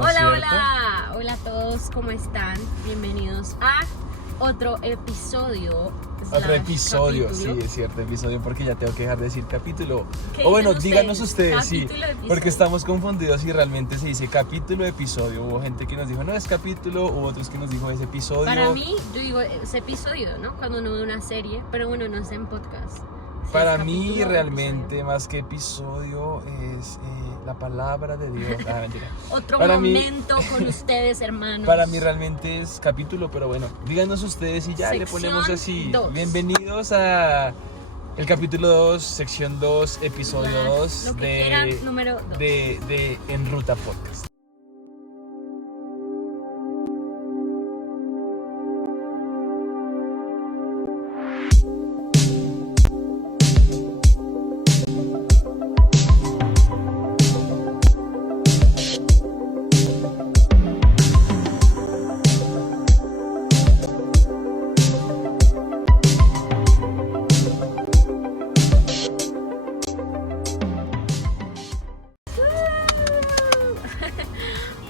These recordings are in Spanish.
Hola, hola, hola a todos, ¿cómo están? Bienvenidos a otro episodio. Capítulo. Sí, es cierto, episodio, porque ya tengo que dejar de decir capítulo. O bueno, díganos ustedes, sí, porque estamos confundidos si realmente se dice capítulo o episodio. Hubo gente que nos dijo, no, es capítulo, hubo otros que nos dijo, es episodio. Para mí, yo digo, es episodio, ¿no? Cuando uno ve una serie, pero bueno, no es en podcast. Para mí, realmente, más que episodio, es la palabra de Dios. Mentira. Otro momento con ustedes, hermanos. Para mí realmente es capítulo, pero bueno, díganos ustedes y ya Sección le ponemos así. 2. Bienvenidos a el capítulo 2, sección 2, episodio 2 lo que quieran, número 2. de En Ruta Podcast.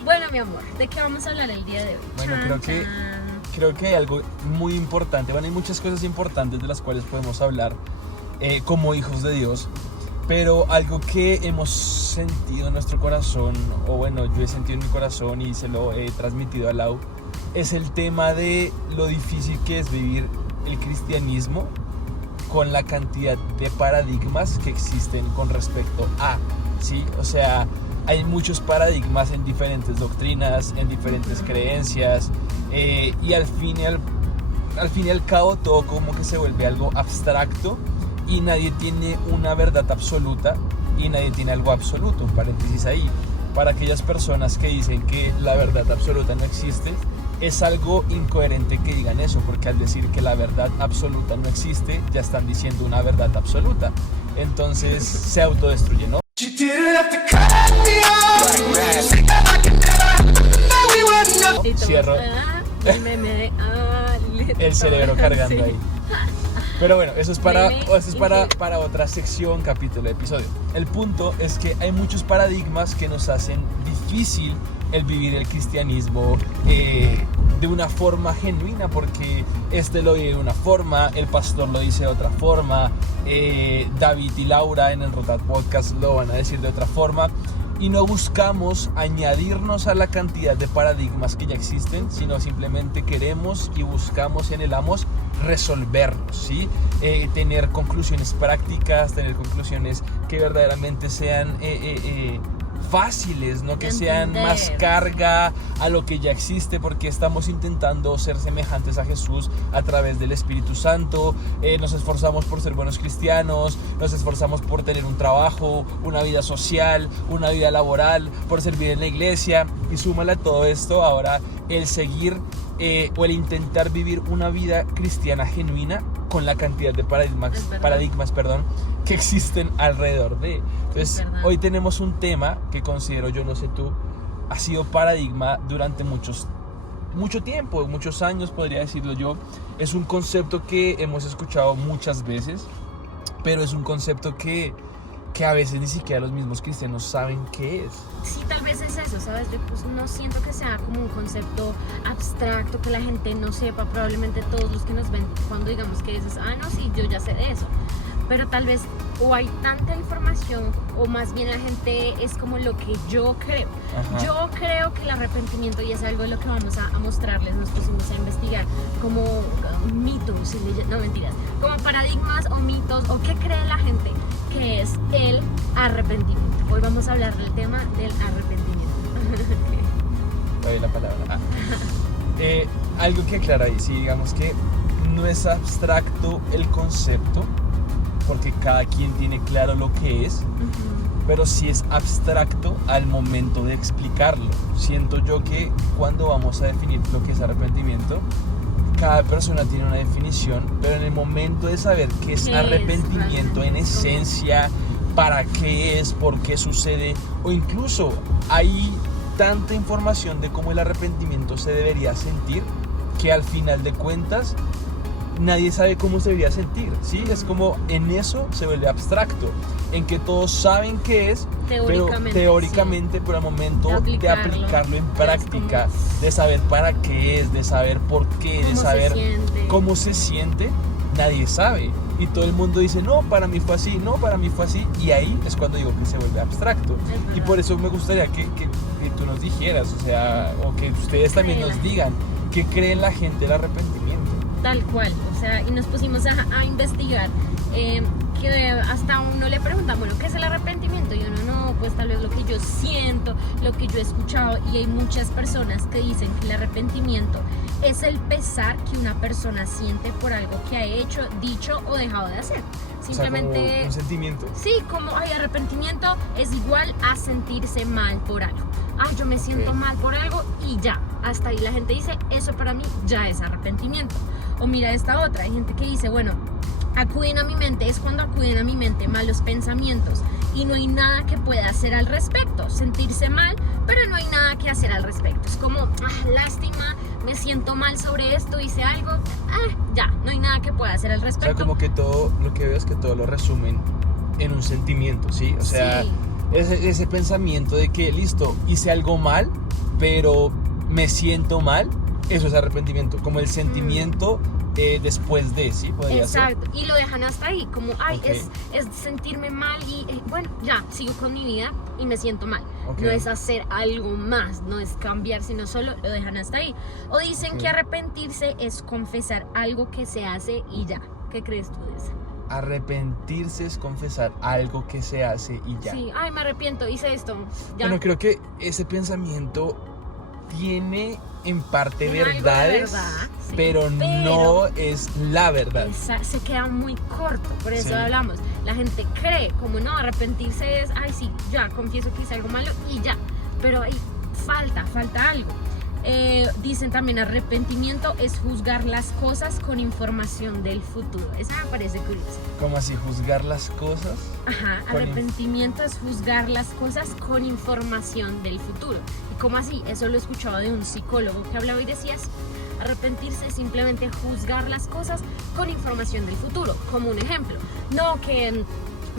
Bueno, mi amor, ¿de qué vamos a hablar el día de hoy? Bueno, creo que hay algo muy importante. Bueno, hay muchas cosas importantes de las cuales podemos hablar como hijos de Dios, pero algo que hemos sentido en nuestro corazón, o bueno, yo he sentido en mi corazón y se lo he transmitido a Lau, es el tema de lo difícil que es vivir el cristianismo con la cantidad de paradigmas que existen con respecto a, ¿sí? O sea, hay muchos paradigmas en diferentes doctrinas, en diferentes creencias, y al fin y al cabo todo como que se vuelve algo abstracto y nadie tiene una verdad absoluta y nadie tiene algo absoluto. Un paréntesis ahí, para aquellas personas que dicen que la verdad absoluta no existe, es algo incoherente que digan eso, porque al decir que la verdad absoluta no existe, ya están diciendo una verdad absoluta. Entonces se autodestruye, ¿no? Cierro el cerebro cargando sí. ahí. Pero bueno, eso es para otra sección, capítulo, episodio. El punto es que hay muchos paradigmas que nos hacen difícil el vivir el cristianismo de una forma genuina, porque este lo vive de una forma, el pastor lo dice de otra forma, David y Laura en el Ruta Podcast lo van a decir de otra forma, y no buscamos añadirnos a la cantidad de paradigmas que ya existen, sino simplemente queremos y buscamos y anhelamos resolverlos, ¿sí? Tener conclusiones prácticas, tener conclusiones que verdaderamente sean fáciles, no que sean más carga a lo que ya existe, porque estamos intentando ser semejantes a Jesús a través del Espíritu Santo. Nos esforzamos por ser buenos cristianos, nos esforzamos por tener un trabajo, una vida social, una vida laboral, por servir en la iglesia, y súmale a todo esto ahora el seguir o el intentar vivir una vida cristiana genuina con la cantidad de paradigmas que existen alrededor de. Entonces, hoy tenemos un tema que considero yo, no sé tú, ha sido paradigma durante mucho tiempo, muchos años podría decirlo yo. Es un concepto que hemos escuchado muchas veces, pero es un concepto que a veces ni siquiera los mismos cristianos saben qué es. Sí, tal vez es eso, ¿sabes? Yo pues no siento que sea como un concepto abstracto que la gente no sepa. Probablemente todos los que nos ven, cuando digamos que dices, no, sí, yo ya sé de eso, pero tal vez o hay tanta información, o más bien la gente es como lo que yo creo. Ajá. Yo creo que el arrepentimiento, y es algo de lo que vamos a mostrarles, nos pusimos a investigar como mitos, no mentiras, como paradigmas o mitos, o qué cree la gente que es el arrepentimiento. Hoy vamos a hablar del tema del arrepentimiento. Oye, la palabra. Algo que aclara ahí, sí, digamos que no es abstracto el concepto, porque cada quien tiene claro lo que es, pero sí es abstracto al momento de explicarlo. Siento yo que cuando vamos a definir lo que es arrepentimiento, cada persona tiene una definición, pero en el momento de saber qué es arrepentimiento en esencia, para qué es, por qué sucede, o incluso hay tanta información de cómo el arrepentimiento se debería sentir, que al final de cuentas nadie sabe cómo se debería sentir, ¿sí? Es como en eso se vuelve abstracto. en que todos saben qué es, teóricamente, pero al momento de aplicarlo en práctica, de saber para qué es, de saber por qué, de saber cómo se siente, nadie sabe. Y todo el mundo dice, no, para mí fue así, no, para mí fue así. Y ahí es cuando digo que se vuelve abstracto. Y por eso me gustaría que tú nos dijeras, o sea, o que ustedes también nos digan, ¿qué cree la gente del arrepentimiento? Tal cual, o sea, y nos pusimos a investigar, que hasta uno le preguntamos, bueno, ¿qué es el arrepentimiento? Y uno, no, pues tal vez lo que yo siento, lo que yo he escuchado, y hay muchas personas que dicen que el arrepentimiento es el pesar que una persona siente por algo que ha hecho, dicho o dejado de hacer. Simplemente, o sea, como un sentimiento. Sí, como arrepentimiento es igual a sentirse mal por algo. Yo me siento mal por algo y ya, hasta ahí la gente dice, eso para mí ya es arrepentimiento. O mira esta otra, hay gente que dice, bueno, acuden a mi mente, es cuando acuden a mi mente malos pensamientos y no hay nada que pueda hacer al respecto. Sentirse mal, pero no hay nada que hacer al respecto. Es como, lástima, me siento mal sobre esto, hice algo, ya, no hay nada que pueda hacer al respecto. O sea, como que todo, lo que veo es que todo lo resumen en un sentimiento, ¿sí? O sea, sí. Ese pensamiento de que, listo, hice algo mal, pero me siento mal, eso es arrepentimiento, como el sentimiento después de, ¿sí? Podría Exacto, ser. Y lo dejan hasta ahí, como, es sentirme mal y, bueno, ya, sigo con mi vida y me siento mal. No es hacer algo más, no es cambiar, sino solo lo dejan hasta ahí. O dicen que arrepentirse es confesar algo que se hace y ya. ¿Qué crees tú de eso? Arrepentirse es confesar algo que se hace y ya. Sí, me arrepiento, hice esto, ya. Bueno, creo que ese pensamiento tiene en parte verdades, sí, pero no es la verdad. Se queda muy corto, por eso hablamos. La gente cree, como no, arrepentirse es, sí, ya, confieso que hice algo malo y ya. Pero ahí falta algo. Dicen también arrepentimiento es juzgar las cosas con información del futuro. Esa me parece curiosa. ¿Cómo así? ¿Juzgar las cosas? Arrepentimiento es juzgar las cosas con información del futuro. ¿Y cómo así? Eso lo he escuchado de un psicólogo que hablaba y decía así. Arrepentirse es simplemente juzgar las cosas con información del futuro. Como un ejemplo, no que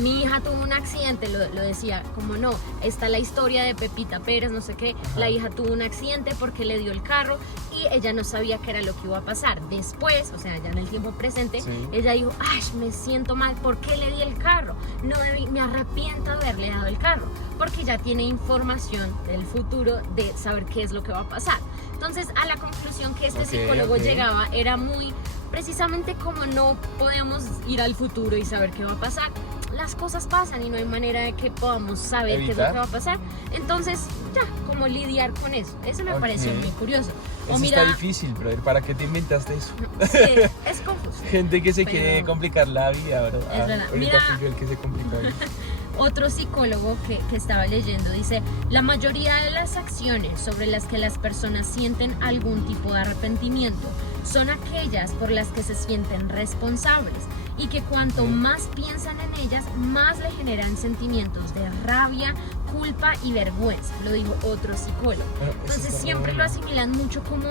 mi hija tuvo un accidente, lo decía, como no, está la historia de Pepita Pérez, no sé qué, la hija tuvo un accidente porque le dio el carro y ella no sabía qué era lo que iba a pasar. Después, o sea, ya en el tiempo presente, ella dijo, me siento mal, ¿por qué le di el carro? No, me arrepiento de haberle dado el carro, porque ya tiene información del futuro de saber qué es lo que va a pasar. Entonces, a la conclusión que este psicólogo llegaba era muy precisamente como no podemos ir al futuro y saber qué va a pasar. Las cosas pasan y no hay manera de que podamos saber qué es lo que va a pasar. Entonces, ya, como lidiar con eso. Eso me pareció muy curioso. Eso está difícil, brother. ¿Para qué te inventaste eso? Sí, es confuso. Gente que se quiere complicar la vida, ¿verdad? Es verdad. Mira, el que se complica. Otro psicólogo que estaba leyendo dice, la mayoría de las acciones sobre las que las personas sienten algún tipo de arrepentimiento son aquellas por las que se sienten responsables y que cuanto más piensan en ellas, más le generan sentimientos de rabia, culpa y vergüenza, lo dijo otro psicólogo. Entonces siempre lo asimilan mucho como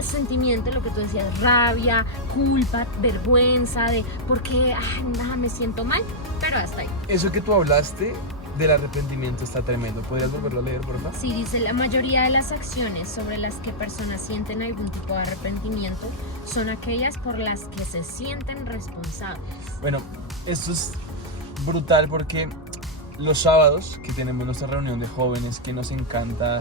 sentimiento, lo que tú decías, rabia, culpa, vergüenza, de por qué me siento mal, pero hasta ahí. Eso que tú hablaste del arrepentimiento está tremendo. ¿Podrías volverlo a leer, por favor? Sí, dice, la mayoría de las acciones sobre las que personas sienten algún tipo de arrepentimiento son aquellas por las que se sienten responsables. Bueno, esto es brutal porque los sábados que tenemos nuestra reunión de jóvenes, que nos encanta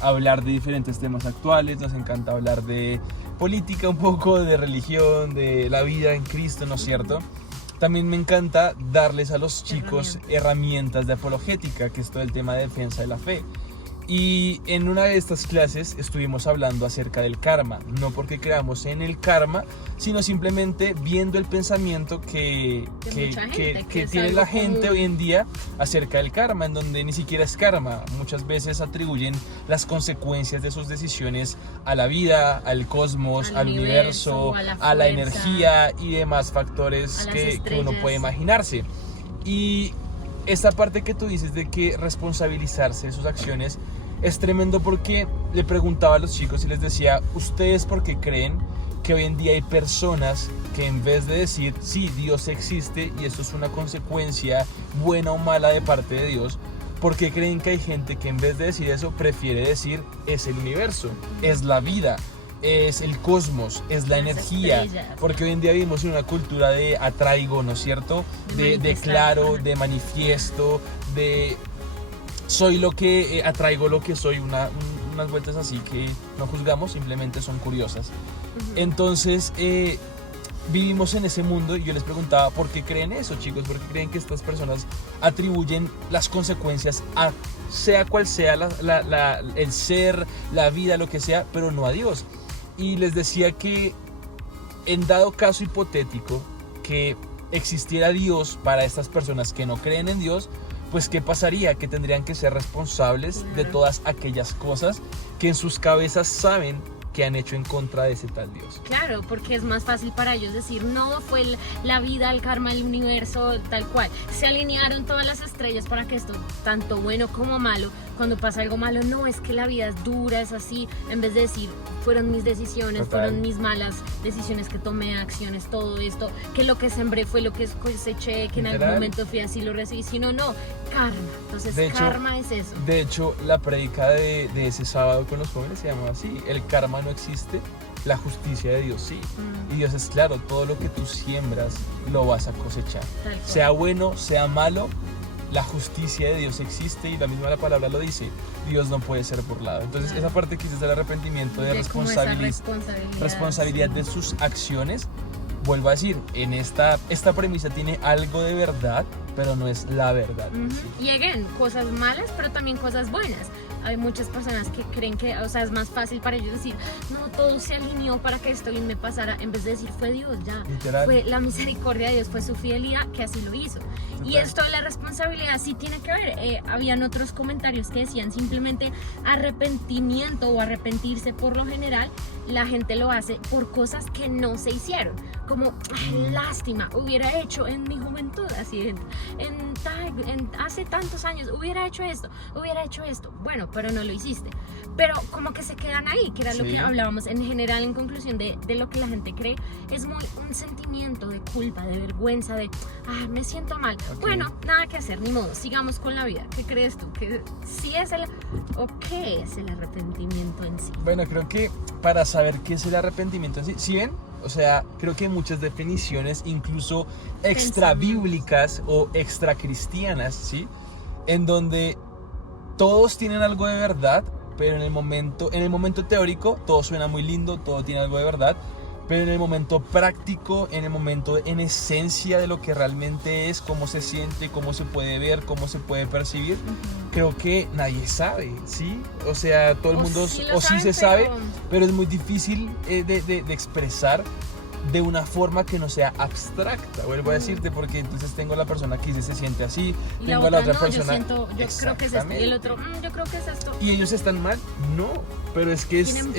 hablar de diferentes temas actuales, nos encanta hablar de política un poco, de religión, de la vida en Cristo, ¿no es cierto? También me encanta darles a los chicos herramientas de apologética, que es todo el tema de defensa de la fe. Y en una de estas clases estuvimos hablando acerca del karma, no porque creamos en el karma, sino simplemente viendo el pensamiento que tiene la gente hoy en día acerca del karma, en donde ni siquiera es karma. Muchas veces atribuyen las consecuencias de sus decisiones a la vida, al cosmos, al universo, a la energía y demás factores que uno puede imaginarse. Y esta parte que tú dices de que responsabilizarse de sus acciones es tremendo, porque le preguntaba a los chicos y les decía, ¿ustedes por qué creen que hoy en día hay personas que en vez de decir, sí, Dios existe y esto es una consecuencia buena o mala de parte de Dios, ¿por qué creen que hay gente que en vez de decir eso prefiere decir es el universo, es la vida, es el cosmos, es la energía? Porque hoy en día vivimos en una cultura de atraigo, ¿no es cierto? De claro, de manifiesto, de soy lo que atraigo lo que soy, unas vueltas así que no juzgamos, simplemente son curiosas. Entonces vivimos en ese mundo y yo les preguntaba ¿por qué creen eso, chicos? ¿Por qué creen que estas personas atribuyen las consecuencias a sea cual sea el ser, la vida, lo que sea, pero no a Dios? Y les decía que en dado caso hipotético que existiera Dios para estas personas que no creen en Dios, pues ¿qué pasaría? Que tendrían que ser responsables de todas aquellas cosas que en sus cabezas saben que han hecho en contra de ese tal Dios. Claro, porque es más fácil para ellos decir, no, fue la vida, el karma, el universo, tal cual. Se alinearon todas las estrellas para que esto, tanto bueno como malo, cuando pasa algo malo, no, es que la vida es dura, es así, en vez de decir, fueron mis decisiones, fueron mis malas decisiones que tomé, acciones, todo esto, que lo que sembré fue lo que coseché, que en algún momento fui así, lo recibí, sino no, karma. Entonces, karma es eso. De hecho, la prédica de ese sábado con los jóvenes se llama así, el karma no existe, la justicia de Dios sí. Y Dios es claro, todo lo que tú siembras lo vas a cosechar. Sea bueno, sea malo, la justicia de Dios existe y la misma la palabra lo dice. Dios no puede ser burlado. Entonces esa parte que dices del arrepentimiento, de responsabilidad de sus acciones, vuelvo a decir, en esta premisa tiene algo de verdad, pero no es la verdad. Y again, cosas malas, pero también cosas buenas. Hay muchas personas que creen que, o sea, es más fácil para ellos decir, no, todo se alineó para que esto bien me pasara, en vez de decir, fue Dios ya. Literal. Fue la misericordia de Dios, fue su fidelidad que así lo hizo. Total. Y esto de la responsabilidad sí tiene que ver. Habían otros comentarios que decían simplemente arrepentimiento o arrepentirse por lo general, la gente lo hace por cosas que no se hicieron. Como, lástima, hubiera hecho en mi juventud, así, hace tantos años, hubiera hecho esto. Bueno, pero no lo hiciste. Pero como que se quedan ahí, que era lo que hablábamos en general, en conclusión de lo que la gente cree, es muy un sentimiento de culpa, de vergüenza, de, me siento mal. Bueno, nada que hacer, ni modo, sigamos con la vida. ¿Qué crees tú? ¿Que sí es o qué es el arrepentimiento en sí? Bueno, creo que para saber qué es el arrepentimiento en sí, ¿sí ven? O sea, creo que hay muchas definiciones, incluso extra bíblicas o extra cristianas, ¿sí? En donde todos tienen algo de verdad, pero en el momento teórico todo suena muy lindo, todo tiene algo de verdad, pero en el momento práctico, en esencia de lo que realmente es, cómo se siente, cómo se puede ver, cómo se puede percibir, creo que nadie sabe, ¿sí? O sea, todo el mundo sí se sabe, pero es muy difícil de expresar de una forma que no sea abstracta. Vuelvo a decirte, porque entonces tengo la persona que dice se siente así, y tengo a la otra persona. Yo creo que es esto. Y el otro, yo creo que es esto. ¿Y ellos están mal? No, pero es que tienen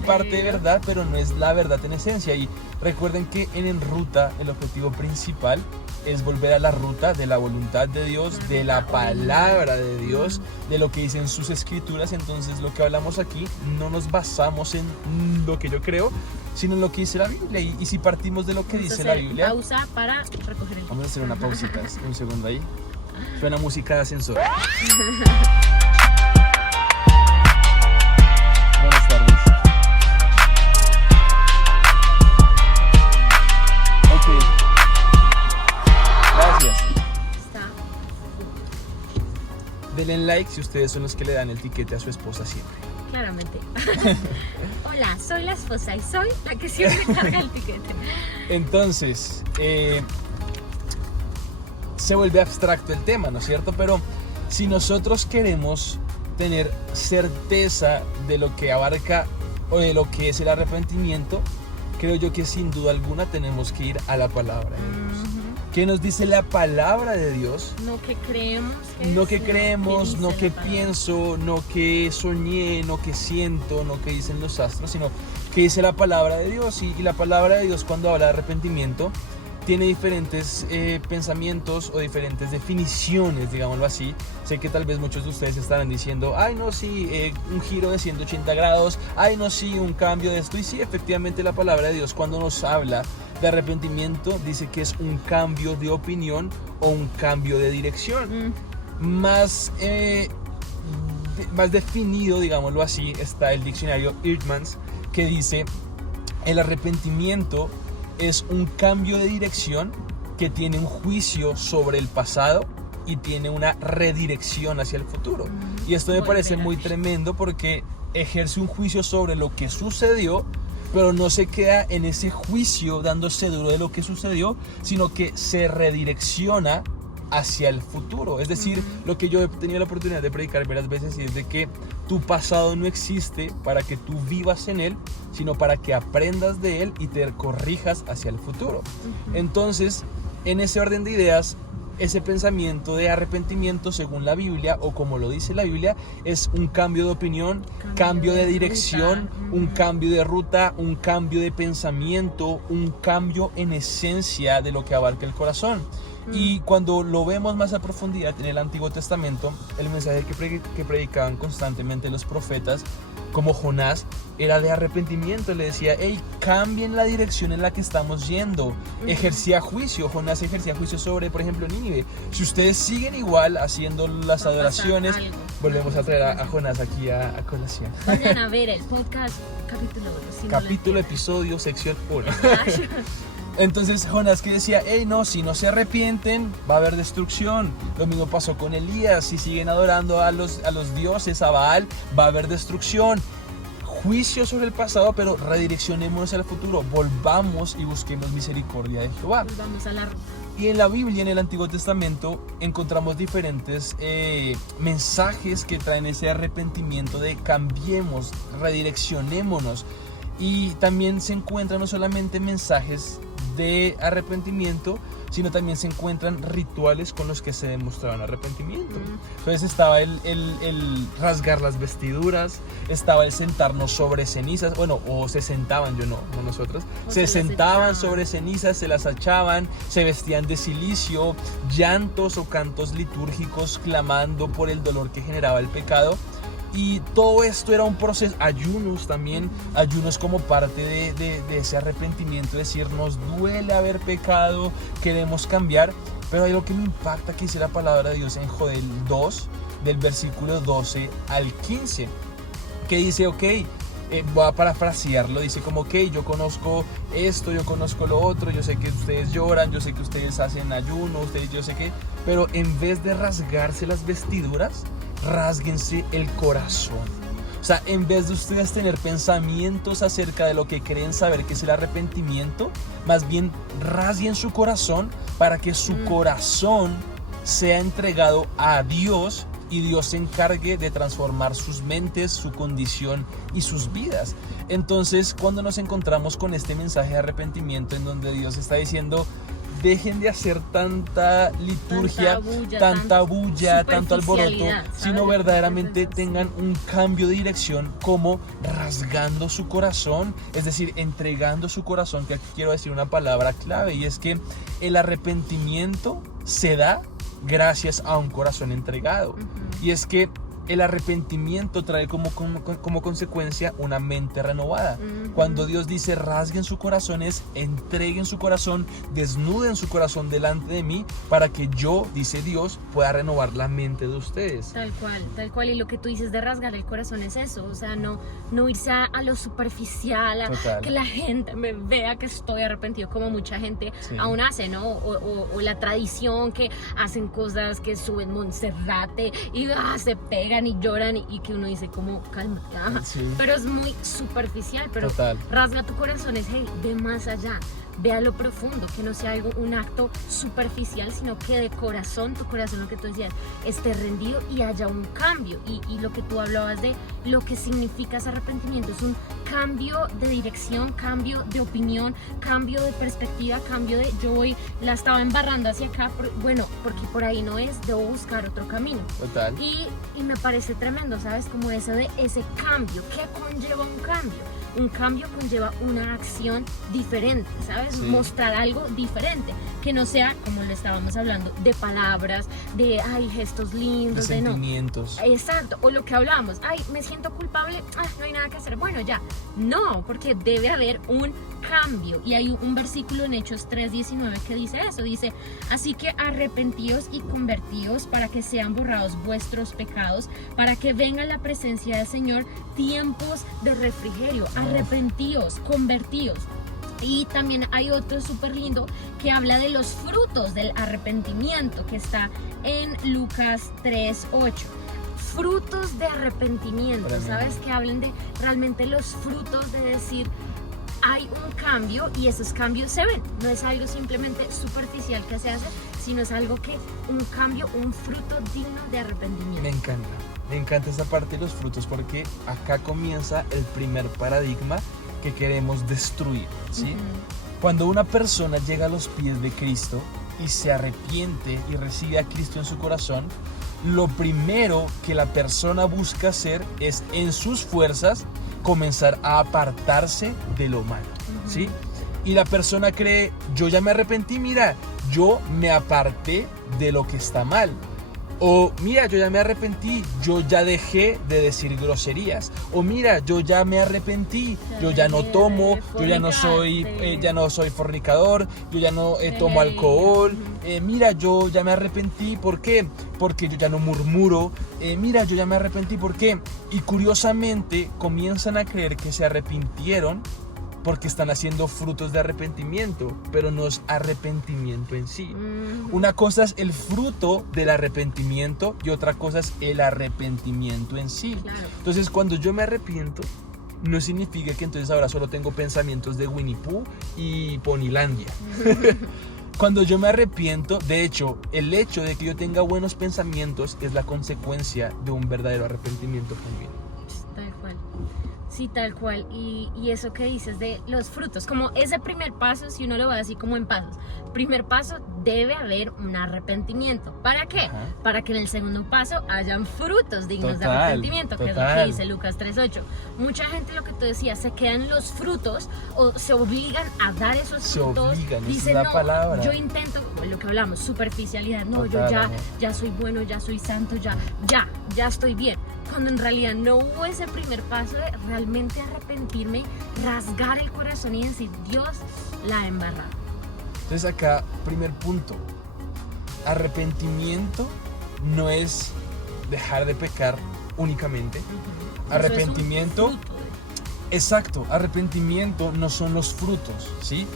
parte de verdad, pero no es la verdad en esencia. Y recuerden que En Ruta el objetivo principal es volver a la ruta de la voluntad de Dios, de la palabra de Dios, de lo que dicen sus escrituras. Entonces lo que hablamos aquí no nos basamos en lo que yo creo, sino en lo que dice la Biblia. Y si partimos de lo que dice la Biblia... Pausa para recoger el... Vamos a hacer una pausita, un segundo ahí. Suena música de ascensor. Buenas tardes. Ok. Gracias. Denle like si ustedes son los que le dan el tiquete a su esposa siempre. Claramente. Hola, soy la esposa y soy la que siempre carga el tiquete. Entonces, se vuelve abstracto el tema, ¿no es cierto? Pero si nosotros queremos tener certeza de lo que abarca o de lo que es el arrepentimiento, creo yo que sin duda alguna tenemos que ir a la palabra de Dios. ¿Qué nos dice la palabra de Dios? No que creemos. No que pienso, no que soñé, no que siento, no que dicen los astros, sino que dice la palabra de Dios. Y la palabra de Dios, cuando habla de arrepentimiento, tiene diferentes pensamientos o diferentes definiciones, digámoslo así. Sé que tal vez muchos de ustedes estarán diciendo, ay no, sí, un giro de 180 grados, ay no, sí, un cambio de esto. Y sí, efectivamente la palabra de Dios cuando nos habla de arrepentimiento dice que es un cambio de opinión o un cambio de dirección. Más definido, digámoslo así, está el diccionario Eerdmans, que dice: el arrepentimiento es un cambio de dirección que tiene un juicio sobre el pasado y tiene una redirección hacia el futuro. Y esto me parece muy tremendo porque ejerce un juicio sobre lo que sucedió, pero no se queda en ese juicio dándose duro de lo que sucedió, sino que se redirecciona hacia el futuro. Es decir, lo que yo he tenido la oportunidad de predicar varias veces, y es de que tu pasado no existe para que tú vivas en él, sino para que aprendas de él y te corrijas hacia el futuro. Entonces, en ese orden de ideas, ese pensamiento de arrepentimiento, según la Biblia, o como lo dice la Biblia, es un cambio de opinión, cambio de dirección, un cambio de ruta, un cambio de pensamiento, un cambio en esencia de lo que abarca el corazón. Y cuando lo vemos más a profundidad en el Antiguo Testamento, el mensaje que predicaban constantemente los profetas, como Jonás, era de arrepentimiento. Le decía: hey, cambien la dirección en la que estamos yendo. Ejercía juicio. Jonás ejercía juicio sobre, por ejemplo, Nínive. Si ustedes siguen igual haciendo las adoraciones, volvemos a traer a Jonás aquí a colación. Vayan a ver el podcast capítulo 1. Capítulo, episodio, sección 1. Entonces Jonás que decía: hey, no, si no se arrepienten va a haber destrucción. Lo mismo pasó con Elías: si siguen adorando a los dioses, a Baal, va a haber destrucción. Juicio sobre el pasado, pero redireccionémonos al futuro. Volvamos y busquemos misericordia de Jehová. Volvamos a la ruta. Y en la Biblia, en el Antiguo Testamento, encontramos diferentes mensajes que traen ese arrepentimiento de cambiemos, redireccionémonos. Y también se encuentran no solamente mensajes de arrepentimiento, sino también se encuentran rituales con los que se demostraban arrepentimiento. Entonces estaba el rasgar las vestiduras, estaba el sentarnos sobre cenizas, bueno, o se sentaban, yo no nosotros, se sentaban sobre cenizas, se las echaban, se vestían de cilicio, llantos o cantos litúrgicos clamando por el dolor que generaba el pecado. Y todo esto era un proceso, ayunos también, ayunos como parte de ese arrepentimiento, decir, nos duele haber pecado, queremos cambiar. Pero hay algo que me impacta que dice la palabra de Dios en Joel 2, del versículo 12 al 15, que dice, ok, voy a parafrasearlo, dice como, ok, yo conozco esto, yo conozco lo otro, yo sé que ustedes lloran, yo sé que ustedes hacen ayuno, ustedes yo sé que, pero en vez de rasgarse las vestiduras, rásguense el corazón. O sea, en vez de ustedes tener pensamientos acerca de lo que creen saber que es el arrepentimiento, más bien rasguen su corazón para que su corazón sea entregado a Dios y Dios se encargue de transformar sus mentes, su condición y sus vidas. Entonces, cuando nos encontramos con este mensaje de arrepentimiento en donde Dios está diciendo: dejen de hacer tanta liturgia, tanta bulla, tanto alboroto, sino verdaderamente tengan un cambio de dirección, como rasgando su corazón, es decir, entregando su corazón. Que aquí quiero decir una palabra clave, y es que el arrepentimiento se da gracias a un corazón entregado. Y es que el arrepentimiento trae como consecuencia una mente renovada. Cuando Dios dice rasguen sus corazones, entreguen su corazón, desnuden su corazón delante de mí, para que yo, dice Dios, pueda renovar la mente de ustedes. Tal cual. Y lo que tú dices de rasgar el corazón es eso. O sea, no irse a lo superficial, a que la gente me vea que estoy arrepentido, como mucha gente aún hace, ¿no? O la tradición, que hacen cosas, que suben Monserrate y se pegan y lloran, y que uno dice como, cálmate, pero es muy superficial. Pero rasga tu corazón, es ve más allá, ve a lo profundo, que no sea un acto superficial, sino que de corazón, tu corazón, lo que tú decías, esté rendido y haya un cambio. Y lo que tú hablabas de lo que significa ese arrepentimiento, es un cambio de dirección, cambio de opinión, cambio de perspectiva, cambio de la estaba embarrando hacia acá, porque por ahí no es, debo buscar otro camino. Y me parece tremendo, ¿sabes? Como eso de ese cambio, ¿qué conlleva un cambio? un cambio conlleva una acción diferente, ¿sabes? Sí. Mostrar algo diferente, que no sea, como lo estábamos hablando, de palabras, de, ay, gestos De lindos, de no. sentimientos. Exacto, o lo que hablábamos, ay, me siento culpable, no hay nada que hacer, bueno, ya. No, porque debe haber un cambio. Y hay un versículo en Hechos 3:19 que dice eso, dice, así que arrepentíos y convertíos para que sean borrados vuestros pecados, para que venga la presencia del Señor tiempos de refrigerio. Arrepentíos, convertíos. Y también hay otro súper lindo que habla de los frutos del arrepentimiento, que está en Lucas 3:8. Frutos de arrepentimiento, ¿sabes? Que hablen de realmente los frutos de decir, hay un cambio y esos cambios se ven. No es algo simplemente superficial que se hace, sino es algo que, un cambio, un fruto digno de arrepentimiento. Me encanta esta parte de los frutos porque acá comienza el primer paradigma que queremos destruir, ¿sí? Cuando una persona llega a los pies de Cristo y se arrepiente y recibe a Cristo en su corazón, lo primero que la persona busca hacer es, en sus fuerzas, comenzar a apartarse de lo malo, ¿sí? Y la persona cree, yo ya me arrepentí, mira, yo me aparté de lo que está mal. O mira, yo ya me arrepentí, yo ya dejé de decir groserías. O mira, yo ya me arrepentí, yo ya no tomo, yo ya no soy fornicador, yo ya no tomo alcohol. Mira, yo ya me arrepentí, ¿por qué? Porque yo ya no murmuro. Mira, yo ya me arrepentí, ¿por qué? Y curiosamente comienzan a creer que se arrepintieron porque están haciendo frutos de arrepentimiento, pero no es arrepentimiento en sí. Una cosa es el fruto del arrepentimiento y otra cosa es el arrepentimiento en sí. Claro. Entonces, cuando yo me arrepiento, no significa que entonces ahora solo tengo pensamientos de Winnie Pooh y Ponylandia. Cuando yo me arrepiento, de hecho, el hecho de que yo tenga buenos pensamientos es la consecuencia de un verdadero arrepentimiento genuino. Tal cual. Sí, tal cual. Y eso que dices de los frutos, como ese primer paso, si uno lo va así como en pasos, primer paso, debe haber un arrepentimiento. ¿Para qué? Ajá. Para que en el segundo paso hayan frutos dignos de Total, arrepentimiento, que es lo total. que dice Lucas 3:8. Mucha gente, lo que tú decías, se quedan los frutos o se obligan a dar esos Se frutos. obligan, esa Dicen, es la no, palabra. yo intento, lo que hablamos, superficialidad, no, Total, yo amor. ya soy bueno, ya soy santo, ya estoy bien. Cuando en realidad no hubo ese primer paso de realmente arrepentirme, rasgar el corazón y decir, Dios, la he embarrado. Entonces acá, primer punto, arrepentimiento no es dejar de pecar únicamente. Arrepentimiento, Eso es un fruto exacto, arrepentimiento no son los frutos, ¿sí?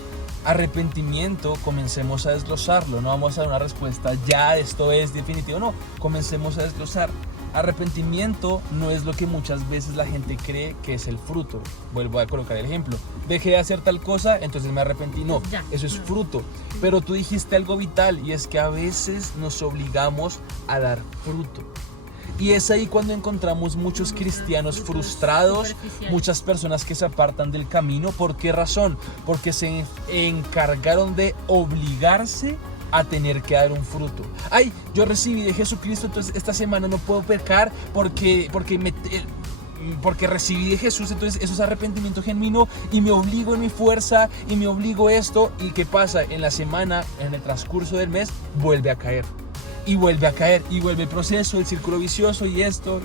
Arrepentimiento, comencemos a desglosarlo, no vamos a dar una respuesta, ya esto es definitivo, no, comencemos a desglosar. Arrepentimiento no es lo que muchas veces la gente cree que es el fruto. Vuelvo a colocar el ejemplo. Dejé de hacer tal cosa, entonces me arrepentí. No, Ya. eso es fruto. Pero tú dijiste algo vital y es que a veces nos obligamos a dar fruto. Y es ahí cuando encontramos muchos cristianos frustrados, superficiales. muchas personas que se apartan del camino. ¿Por qué razón? Porque se encargaron de obligarse a tener que dar un fruto. Ay, yo recibí de Jesucristo, entonces esta semana no puedo pecar porque recibí de Jesús, entonces eso es arrepentimiento genuino y me obligo en mi fuerza y me obligo esto. ¿Y qué pasa? En la semana, en el transcurso del mes, vuelve a caer. Y vuelve a caer, y vuelve el proceso, el círculo vicioso, y esto,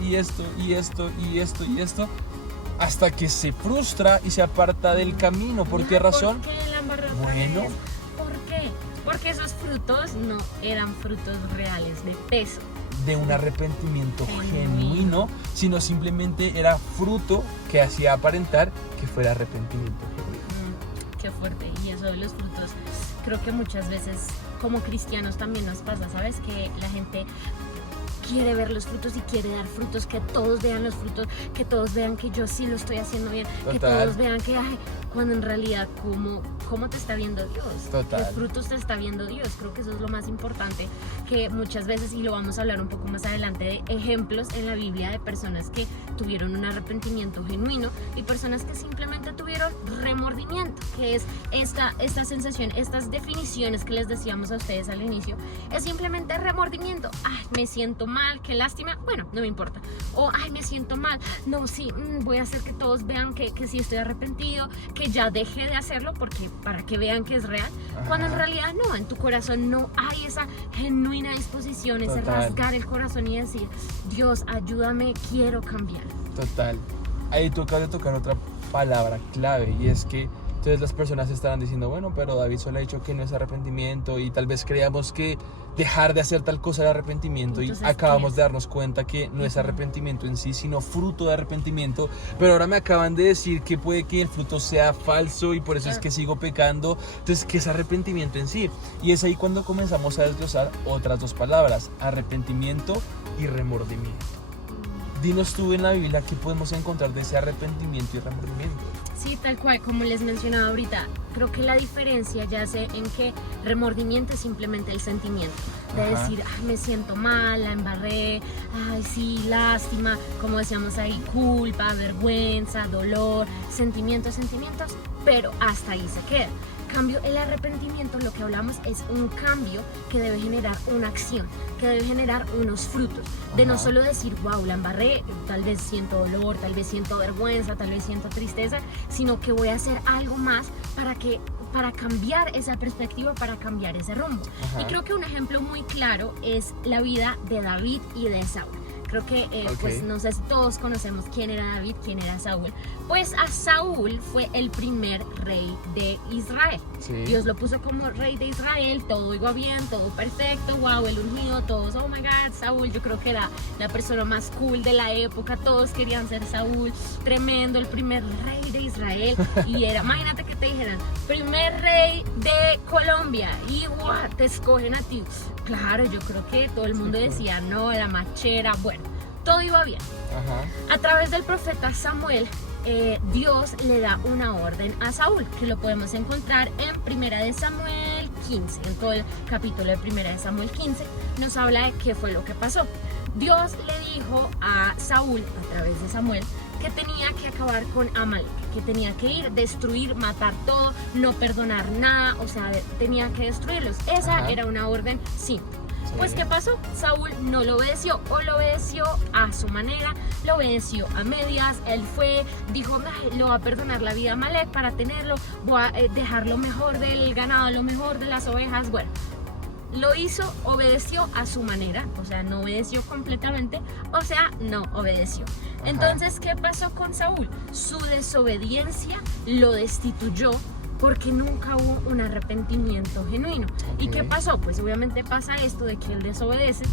hasta que se frustra y se aparta del camino. ¿Por qué razón? ¿Por qué la embarró otra Bueno. vez? ¿Por qué? Porque esos frutos no eran frutos reales de peso. De un arrepentimiento Genuino. genuino, sino simplemente era fruto que hacía aparentar que fuera arrepentimiento genuino. Qué fuerte. Y eso de los frutos, creo que muchas veces como cristianos también nos pasa, ¿sabes? Que la gente quiere ver los frutos y quiere dar frutos, que todos vean los frutos, que todos vean que yo sí lo estoy haciendo bien, que Total. todos vean que, ay, cuando en realidad, cómo te está viendo Dios. Total. ¿Qué frutos te está viendo Dios? Creo que eso es lo más importante, que muchas veces, y lo vamos a hablar un poco más adelante, de ejemplos en la Biblia de personas que tuvieron un arrepentimiento genuino y personas que simplemente tuvieron remordimiento, que es esta sensación, estas definiciones que les decíamos a ustedes al inicio, es simplemente remordimiento. Ay, me siento mal, qué lástima, bueno, no me importa. O, ay, me siento mal, no, sí, voy a hacer que todos vean que sí estoy arrepentido, que ya deje de hacerlo, porque para que vean que es real. Ajá. Cuando en realidad no, en tu corazón no hay esa genuina disposición, ese Total. rasgar el corazón y decir, Dios, ayúdame, quiero cambiar. Total. Ahí tú acabas de tocar otra palabra clave, y es que entonces las personas estarán diciendo, bueno, pero David solo ha dicho que no es arrepentimiento, y tal vez creamos que dejar de hacer tal cosa es arrepentimiento. Entonces, y acabamos ¿qué de darnos cuenta que no es arrepentimiento en sí, sino fruto de arrepentimiento. Pero ahora me acaban de decir que puede que el fruto sea falso y por eso es que sigo pecando. Entonces, ¿qué es arrepentimiento en sí? Y es ahí cuando comenzamos a desglosar otras dos palabras, arrepentimiento y remordimiento. Dinos tú en la Biblia qué podemos encontrar de ese arrepentimiento y remordimiento. Sí, tal cual, como les mencionaba ahorita, creo que la diferencia yace en que remordimiento es simplemente el sentimiento de Ajá. decir, ay, me siento mal, la embarré, ay, sí, lástima, como decíamos ahí, culpa, vergüenza, dolor, sentimientos, pero hasta ahí se queda. Cambio, el arrepentimiento, lo que hablamos, es un cambio que debe generar una acción, que debe generar unos frutos, de no Ajá. solo decir, wow, la embarré, tal vez siento dolor, tal vez siento vergüenza, tal vez siento tristeza, sino que voy a hacer algo más para cambiar esa perspectiva, para cambiar ese rumbo. Ajá. Y creo que un ejemplo muy claro es la vida de David y de Saúl. Creo que, pues no sé si todos conocemos quién era David, quién era Saúl. Pues a Saúl fue el primer rey de Israel. Sí. Dios lo puso como rey de Israel, todo iba bien, todo perfecto, wow, el ungido, todos, oh my God, Saúl, yo creo que era la persona más cool de la época, todos querían ser Saúl, tremendo, el primer rey de Israel. Y era, imagínate que te dijeran, primer rey de Colombia, y wow, te escogen a ti. Claro, yo creo que todo el mundo decía, no, la machera, bueno, todo iba bien. Ajá. A través del profeta Samuel, Dios le da una orden a Saúl, que lo podemos encontrar en Primera de Samuel 15, en todo el capítulo de Primera de Samuel 15, nos habla de qué fue lo que pasó. Dios le dijo a Saúl, a través de Samuel, que tenía que acabar con Amalek, que tenía que ir, destruir, matar todo, no perdonar nada, o sea, tenía que destruirlos. Esa Ajá. era una orden simple. Sí. Pues, ¿qué pasó? Saúl no lo obedeció, o lo obedeció a su manera, lo obedeció a medias. Él fue, dijo, "Ay, lo va a perdonar la vida a Amalek para tenerlo, voy a dejar lo mejor del ganado, lo mejor de las ovejas". Bueno, lo hizo, obedeció a su manera, o sea, no obedeció completamente, o sea, no obedeció. Ajá. Entonces, ¿qué pasó con Saúl? Su desobediencia lo destituyó, porque nunca hubo un arrepentimiento genuino. ¿Y Ok. qué pasó? Pues obviamente pasa esto de que él desobedece.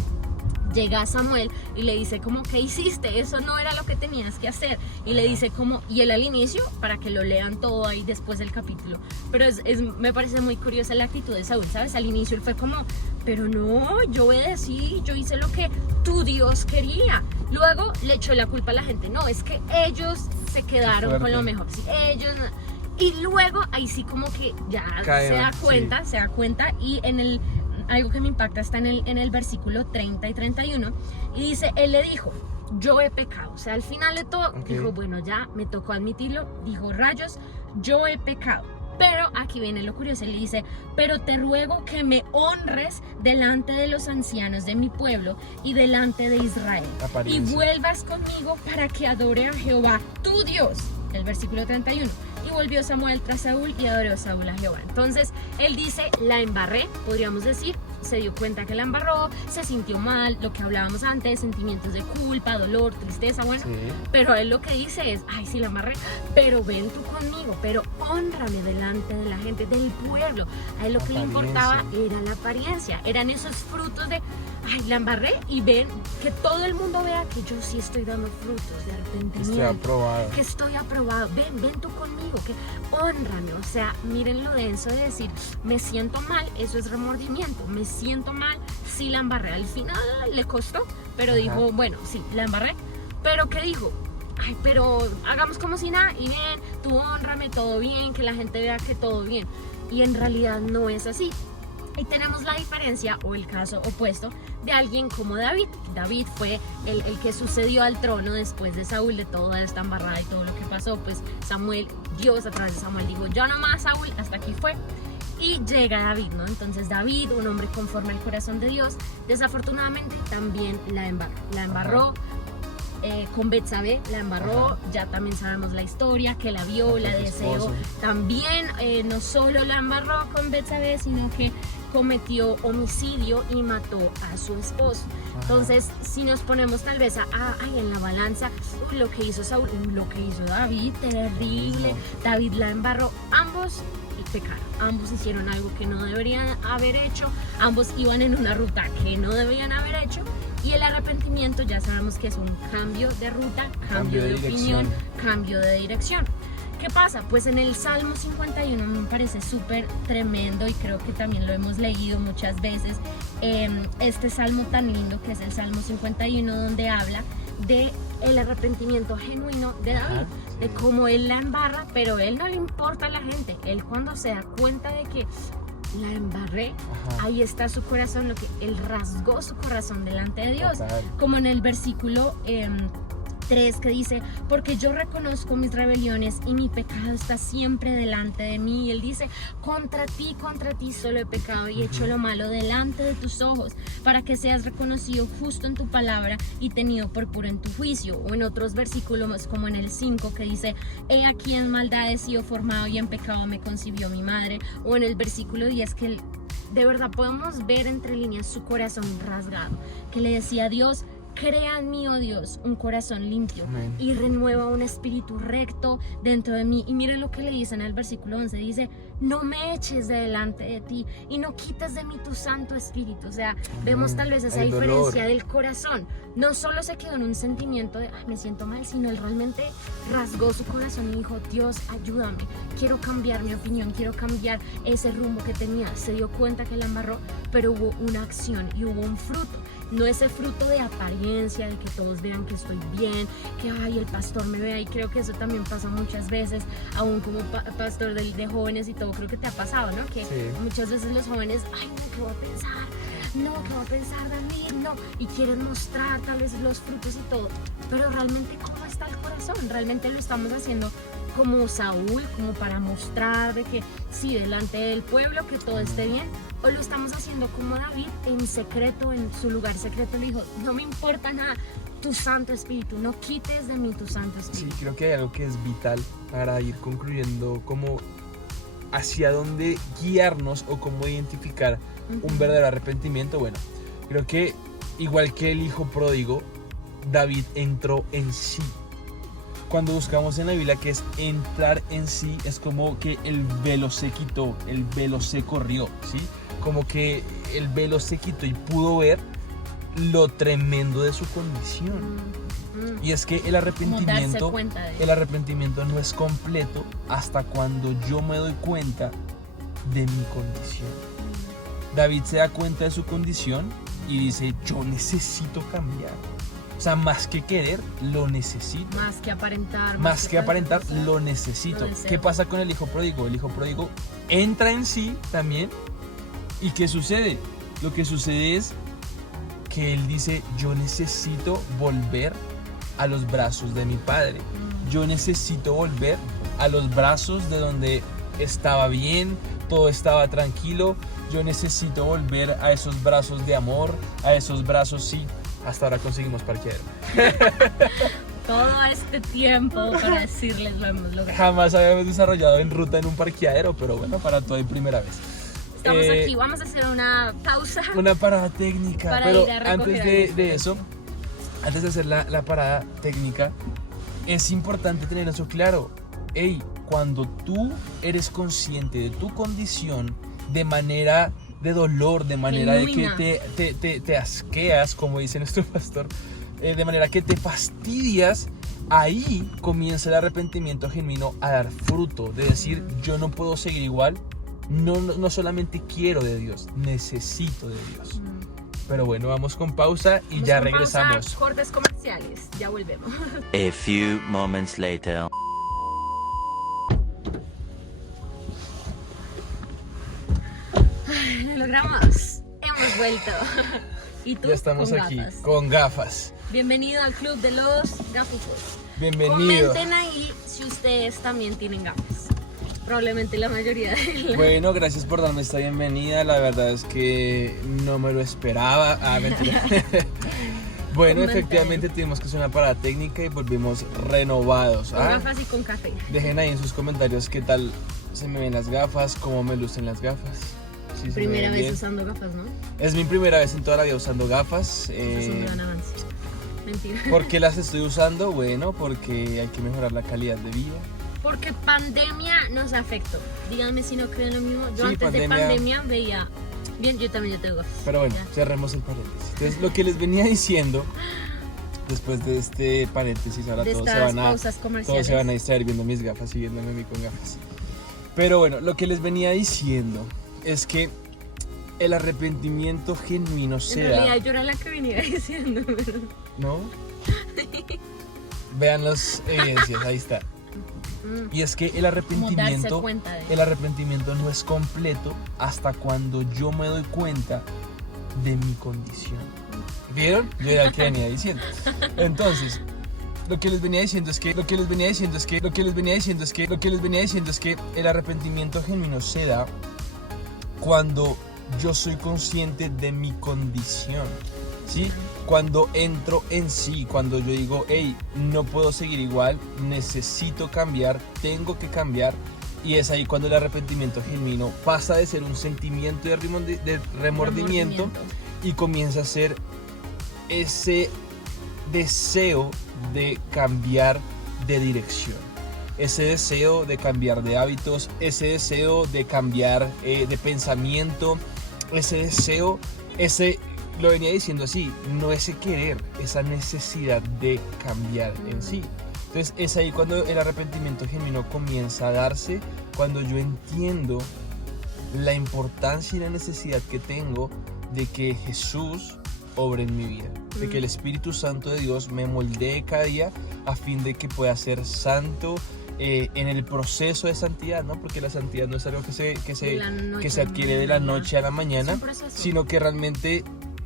Llega a Samuel y le dice como, ¿qué hiciste? Eso no era lo que tenías que hacer. Y le Ajá. dice como, y él al inicio, para que lo lean todo ahí después del capítulo, pero me parece muy curiosa la actitud de Saúl, ¿sabes? Al inicio él fue como, pero no, yo obedecí, yo hice lo que tu Dios quería. Luego le echó la culpa a la gente, no, es que ellos se quedaron con Fuerte. lo mejor, sí, ellos no. Y luego ahí sí como que ya Cae, se da sí. cuenta, y algo que me impacta está en el versículo 30 y 31, y dice, él le dijo, yo he pecado. O sea, al final de todo, Ok. dijo, bueno, ya me tocó admitirlo, dijo, rayos, yo he pecado. Pero aquí viene lo curioso, él dice, pero te ruego que me honres delante de los ancianos de mi pueblo y delante de Israel, y Apariencia. vuelvas conmigo para que adore a Jehová, tu Dios. El versículo 31. Y volvió Samuel tras Saúl y adoró Saúl a Jehová. Entonces, él dice, la embarré, podríamos decir, se dio cuenta que la embarró, se sintió mal, lo que hablábamos antes, sentimientos de culpa, dolor, tristeza, bueno. Sí. Pero él lo que dice es, ay, sí la embarré, pero ven tú conmigo, pero hónrame delante de la gente, del pueblo. A él lo que le importaba Apariencia. era la apariencia, eran esos frutos de, ay, la embarré, y ven, que todo el mundo vea que yo sí estoy dando frutos de arrepentimiento. Estoy aprobado. Que estoy aprobado, ven tú conmigo, que hónrame. O sea, miren lo denso de decir, me siento mal, eso es remordimiento, me siento mal, sí la embarré. Al final le costó, pero Ajá. dijo, bueno, sí, la embarré. Pero ¿qué dijo? ay, pero hagamos como si nada y bien, tú hónrame, todo bien, que la gente vea que todo bien. Y en realidad no es así. Y tenemos la diferencia o el caso opuesto de alguien como David. David fue el que sucedió al trono después de Saúl, de toda esta embarrada y todo lo que pasó. Pues Samuel, Dios a través de Samuel dijo, yo no más Saúl, hasta aquí fue. Y llega David, ¿no? Entonces David, un hombre conforme al corazón de Dios, desafortunadamente también la embarró. Con Betsabé la embarró, ya también sabemos la historia, que la vio, la deseó, también no solo la embarró con Betsabé, sino que cometió homicidio y mató a su esposo. Entonces, si nos ponemos tal vez en la balanza, lo que hizo Saúl, lo que hizo David, terrible, David la embarró, ambos pecaron, ambos hicieron algo que no deberían haber hecho, ambos iban en una ruta que no debían haber hecho. Y el arrepentimiento ya sabemos que es un cambio de ruta, cambio de opinión, cambio de dirección. ¿Qué pasa? Pues en el Salmo 51 me parece súper tremendo y creo que también lo hemos leído muchas veces. Este salmo tan lindo que es el Salmo 51, donde habla de el arrepentimiento genuino de David, de cómo él la embarra, pero él no le importa a la gente. Él cuando se da cuenta de que la embarré, ahí está su corazón, lo que él rasgó su corazón delante de Dios. Total. Como en el versículo 3 que dice, porque yo reconozco mis rebeliones y mi pecado está siempre delante de mí. Y él dice, contra ti solo he pecado y he hecho lo malo delante de tus ojos, para que seas reconocido justo en tu palabra y tenido por puro en tu juicio. O en otros versículos como en el 5 que dice, he aquí en maldad he sido formado y en pecado me concibió mi madre. O en el versículo 10 que de verdad podemos ver entre líneas su corazón rasgado, que le decía a Dios, crea en mí, oh Dios, un corazón limpio. Amén. Y renueva un espíritu recto dentro de mí. Y miren lo que le dice en el versículo 11, dice, no me eches de delante de ti y no quites de mí tu santo espíritu. O sea, vemos tal vez esa diferencia del corazón. No solo se quedó en un sentimiento de, me siento mal, sino él realmente rasgó su corazón y dijo, Dios, ayúdame, quiero cambiar mi opinión, quiero cambiar ese rumbo que tenía. Se dio cuenta que la embarró, pero hubo una acción y hubo un fruto. No ese fruto de apariencia, de que todos vean que estoy bien, que el pastor me vea. Y creo que eso también pasa muchas veces, aún como pastor de jóvenes y todo, creo que te ha pasado, ¿no? Que muchas veces los jóvenes, ¿qué voy a pensar? No, ¿qué va a pensar David? No, y quieren mostrar tal vez los frutos y todo, pero realmente ¿cómo está el corazón? Realmente lo estamos haciendo como Saúl, como para mostrar de que sí, delante del pueblo, que todo esté bien, o lo estamos haciendo como David, en secreto, en su lugar secreto, le dijo, no me importa nada, tu Santo Espíritu, no quites de mí tu Santo Espíritu. Sí, creo que hay algo que es vital para ir concluyendo como hacia dónde guiarnos o cómo identificar un verdadero arrepentimiento. Bueno, creo que igual que el hijo pródigo, David entró en sí. Cuando buscamos en la Biblia que es entrar en sí, es como que el velo se quitó, el velo se corrió, ¿sí? Como que el velo se quitó y pudo ver lo tremendo de su condición. Y es que el arrepentimiento no es completo hasta cuando yo me doy cuenta de mi condición. David se da cuenta de su condición y dice, yo necesito cambiar. O sea, más que querer, lo necesito. Más que aparentar. Más que aparentar, lo necesito. ¿Qué pasa con el hijo pródigo? El hijo pródigo entra en sí también. ¿Y qué sucede? Lo que sucede es que él dice, yo necesito volver a los brazos de mi padre. Yo necesito volver a los brazos de donde estaba bien, todo estaba tranquilo. Yo necesito volver a esos brazos de amor, a esos brazos, sí. Hasta ahora conseguimos parqueadero. Todo este tiempo para decirles lo hemos logrado. Jamás habíamos desarrollado en ruta en un parqueadero, pero bueno, para todo y primera vez. Estamos aquí, vamos a hacer una pausa. Una parada técnica. Para pero ir a antes de eso, antes de hacer la parada técnica, es importante tener eso claro. Cuando tú eres consciente de tu condición de manera de dolor, de manera genuina, de que te asqueas, como dice nuestro pastor, de manera que te fastidias, ahí comienza el arrepentimiento genuino a dar fruto, de decir, yo no puedo seguir igual, no solamente quiero de Dios, necesito de Dios. Pero bueno, vamos con pausa y Vamos ya con regresamos. pausa, cortes comerciales, ya volvemos. A few moments later. Lo logramos, hemos vuelto. Y tú Ya estamos con aquí gafas. con gafas. Bienvenido al club de los gafufos. Bienvenido. Comenten ahí si ustedes también tienen gafas. Probablemente la mayoría de Bueno, gracias por darme esta bienvenida. La verdad es que no me lo esperaba. Ah, mentira. Bueno, Comenten. efectivamente tuvimos que hacer una parada técnica y volvimos renovados. con ¿Ah? gafas y con café. Dejen ahí en sus comentarios qué tal se me ven las gafas, cómo me lucen las gafas. Si se me Primera ven vez bien. usando gafas, ¿no? Es mi primera vez en toda la vida usando gafas. Eso es un gran avance. Mentira. ¿Por qué las estoy usando? Bueno, porque hay que mejorar la calidad de vida. Porque pandemia nos afectó. Díganme si no creen lo mismo. Yo Sí, antes de pandemia veía... Bien, yo también tengo gafas. Pero bueno, Ya. cerremos el paréntesis. Entonces, lo que les venía diciendo, después de este paréntesis, ahora De todos estas pausas comerciales. todos se van a distraer viendo mis gafas y viéndome a mí con gafas. Pero bueno, lo que les venía diciendo es que el arrepentimiento genuino En se realidad da, yo era la que venía diciendo. Pero... ¿no? Vean las evidencias, ahí está. Y es que el Como darse arrepentimiento, cuenta de... el arrepentimiento no es completo hasta cuando yo me doy cuenta de mi condición. ¿Vieron? Yo era el que venía diciendo. Entonces, lo que les venía diciendo es que el arrepentimiento genuino se da cuando yo soy consciente de mi condición, ¿sí? Cuando entro en sí, cuando yo digo, hey, no puedo seguir igual, necesito cambiar, tengo que cambiar. Y es ahí cuando el arrepentimiento genuino pasa de ser un sentimiento de remordimiento y comienza a ser ese deseo de cambiar de dirección, ese deseo de cambiar de hábitos, ese deseo de cambiar de pensamiento, ese deseo, lo venía diciendo así, no ese querer, esa necesidad de cambiar en sí. Entonces es ahí cuando el arrepentimiento genuino comienza a darse, cuando yo entiendo la importancia y la necesidad que tengo de que Jesús obre en mi vida, de que el Espíritu Santo de Dios me moldee cada día a fin de que pueda ser santo en el proceso de santidad, ¿no? Porque la santidad no es algo que se adquiere de la noche a la mañana, sino que realmente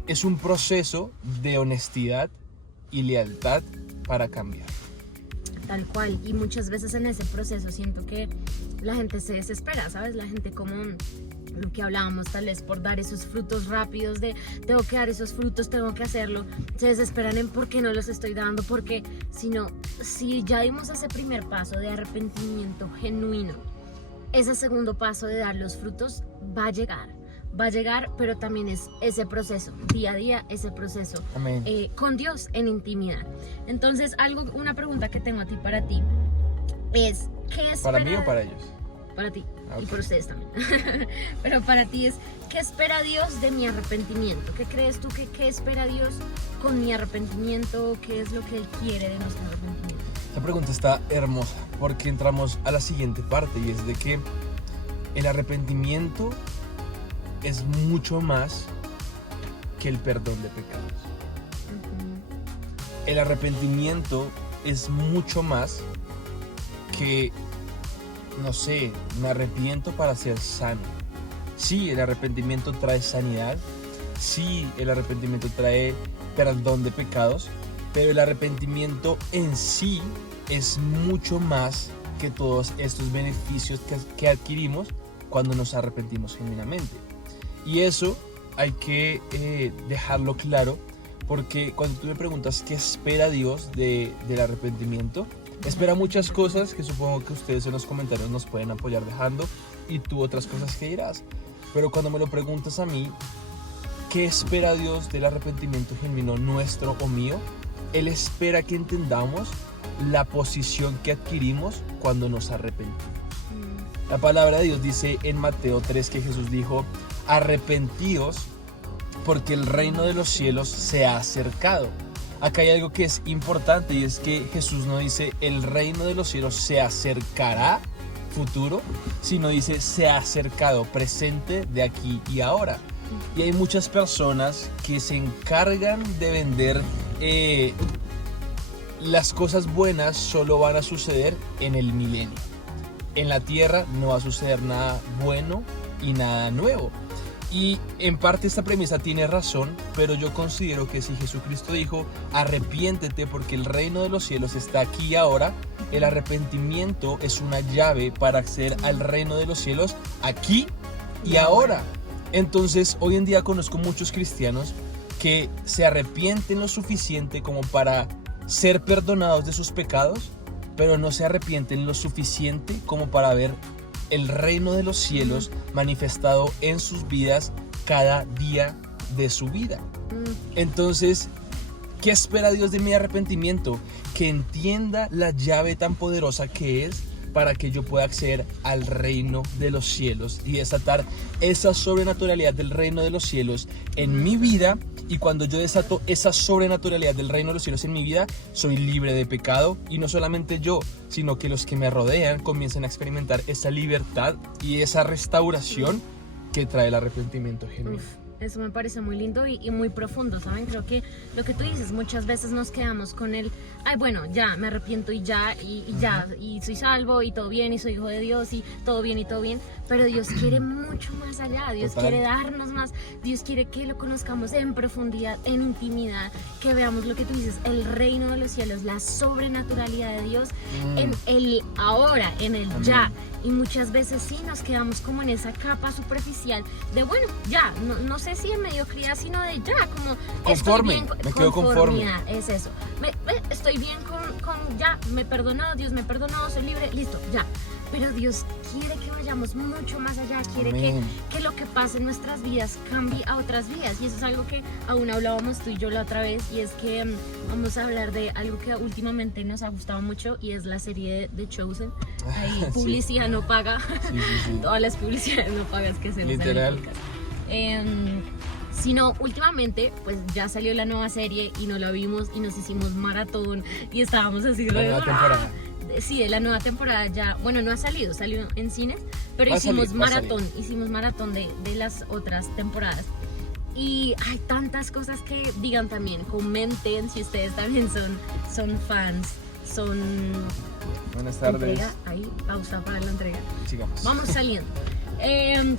es un proceso de honestidad y lealtad para cambiar. Tal cual, y muchas veces en ese proceso siento que la gente se desespera, ¿sabes? La gente como lo que hablábamos tal vez por dar esos frutos rápidos de tengo que dar esos frutos, tengo que hacerlo, se desesperan en por qué no los estoy dando, porque si ya dimos ese primer paso de arrepentimiento genuino, ese segundo paso de dar los frutos va a llegar, pero también es ese proceso, día a día, ese proceso. Amén. Con Dios en intimidad. Entonces, una pregunta que tengo a ti para ti es, ¿qué espera? ¿Para mí o para ellos? Para ti, Ok. y por ustedes también. Pero para ti es, ¿qué espera Dios de mi arrepentimiento? ¿Qué crees tú qué espera Dios con mi arrepentimiento? ¿Qué es lo que Él quiere de nuestro arrepentimiento? Esta pregunta está hermosa porque entramos a la siguiente parte y es de que el arrepentimiento es mucho más que el perdón de pecados. El arrepentimiento es mucho más que, no sé, me arrepiento para ser sano. Sí, el arrepentimiento trae sanidad. Sí, el arrepentimiento trae perdón de pecados. Pero el arrepentimiento en sí es mucho más que todos estos beneficios que adquirimos cuando nos arrepentimos genuinamente. Y eso hay que dejarlo claro, porque cuando tú me preguntas qué espera Dios del arrepentimiento, espera muchas cosas que supongo que ustedes en los comentarios nos pueden apoyar dejando, y tú otras cosas que dirás. Pero cuando me lo preguntas a mí, ¿qué espera Dios del arrepentimiento genuino nuestro o mío? Él espera que entendamos la posición que adquirimos cuando nos arrepentimos. La palabra de Dios dice en Mateo 3 que Jesús dijo: arrepentíos porque el reino de los cielos se ha acercado. Acá hay algo que es importante, y es que Jesús no dice el reino de los cielos se acercará, futuro, sino dice se ha acercado, presente, de aquí y ahora. Y hay muchas personas que se encargan de vender las cosas buenas solo van a suceder en el milenio. En la tierra no va a suceder nada bueno y nada nuevo. Y en parte esta premisa tiene razón, pero yo considero que si Jesucristo dijo arrepiéntete porque el reino de los cielos está aquí y ahora, el arrepentimiento es una llave para acceder al reino de los cielos aquí y ahora. Entonces hoy en día conozco muchos cristianos que se arrepienten lo suficiente como para ser perdonados de sus pecados, pero no se arrepienten lo suficiente como para ver el reino de los cielos manifestado en sus vidas cada día de su vida. Entonces, ¿qué espera Dios de mi arrepentimiento? Que entienda la llave tan poderosa que es para que yo pueda acceder al reino de los cielos y desatar esa sobrenaturalidad del reino de los cielos en mi vida. Y cuando yo desato esa sobrenaturalidad del reino de los cielos en mi vida, soy libre de pecado. Y no solamente yo, sino que los que me rodean comienzan a experimentar esa libertad y esa restauración que trae el arrepentimiento genuino. Eso me parece muy lindo y muy profundo, ¿saben? Creo que lo que tú dices, muchas veces nos quedamos con el, ay, bueno, ya, me arrepiento y ya, y soy salvo, y todo bien, y soy hijo de Dios, y todo bien, pero Dios quiere mucho más allá, Dios quiere darnos más, Dios quiere que lo conozcamos en profundidad, en intimidad, que veamos lo que tú dices, el reino de los cielos, la sobrenaturalidad de Dios, en el ahora, en el ya. Y muchas veces sí nos quedamos como en esa capa superficial de, bueno, ya, no sé si en mediocridad, sino de ya, como conforme, estoy bien, me quedo conforme. Es eso, estoy bien con ya, me perdonó, Dios me perdonó, soy libre, listo, ya. Pero Dios quiere que vayamos mucho más allá, quiere que lo que pase en nuestras vidas cambie a otras vidas. Y eso es algo que aún hablábamos tú y yo la otra vez, y es que vamos a hablar de algo que últimamente nos ha gustado mucho, y es la serie de Chosen. Ahí publicidad no paga, sí. Todas las publicidades no pagas que se usan literal. En el podcast. Sino últimamente pues ya salió la nueva serie y no la vimos y nos hicimos maratón y estábamos así la nueva temporada. Sí, de la nueva temporada ya, bueno, no ha salido, salió en cines, pero hicimos maratón de las otras temporadas. Y hay tantas cosas que digan también, comenten si ustedes también son fans, son... Buenas tardes. Entrega, ahí, pausa para la entrega. Sigamos. Vamos saliendo.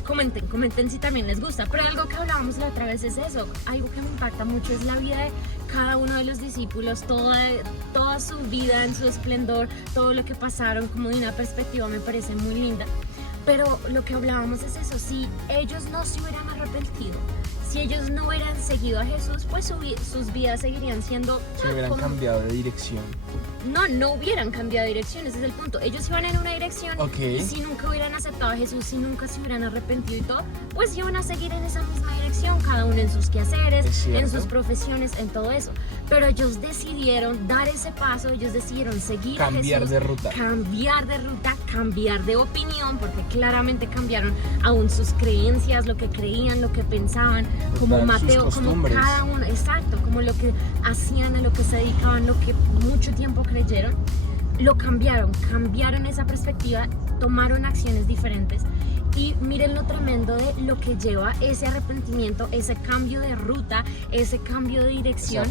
Comenten si también les gusta. Pero algo que hablábamos la otra vez es eso. Algo que me impacta mucho es la vida de cada uno de los discípulos, toda su vida en su esplendor, todo lo que pasaron, como de una perspectiva me parece muy linda. Pero lo que hablábamos es eso, si ellos no se hubieran arrepentido, si ellos no hubieran seguido a Jesús, pues sus vidas seguirían siendo... Se hubieran cambiado de dirección. No hubieran cambiado de dirección, ese es el punto. Ellos iban en una dirección, y si nunca hubieran aceptado a Jesús, si nunca se hubieran arrepentido y todo, pues iban a seguir en esa misma dirección, cada uno en sus quehaceres, en sus profesiones, en todo eso. Pero ellos decidieron dar ese paso, ellos decidieron seguir a Jesús. Cambiar de ruta, cambiar de opinión, porque claramente cambiaron aún sus creencias, lo que creían, lo que pensaban, como Mateo, como cada uno, exacto, como lo que hacían, a lo que se dedicaban, lo que mucho tiempo creyeron, lo cambiaron esa perspectiva, tomaron acciones diferentes. Y miren lo tremendo de lo que lleva ese arrepentimiento, ese cambio de ruta, ese cambio de dirección.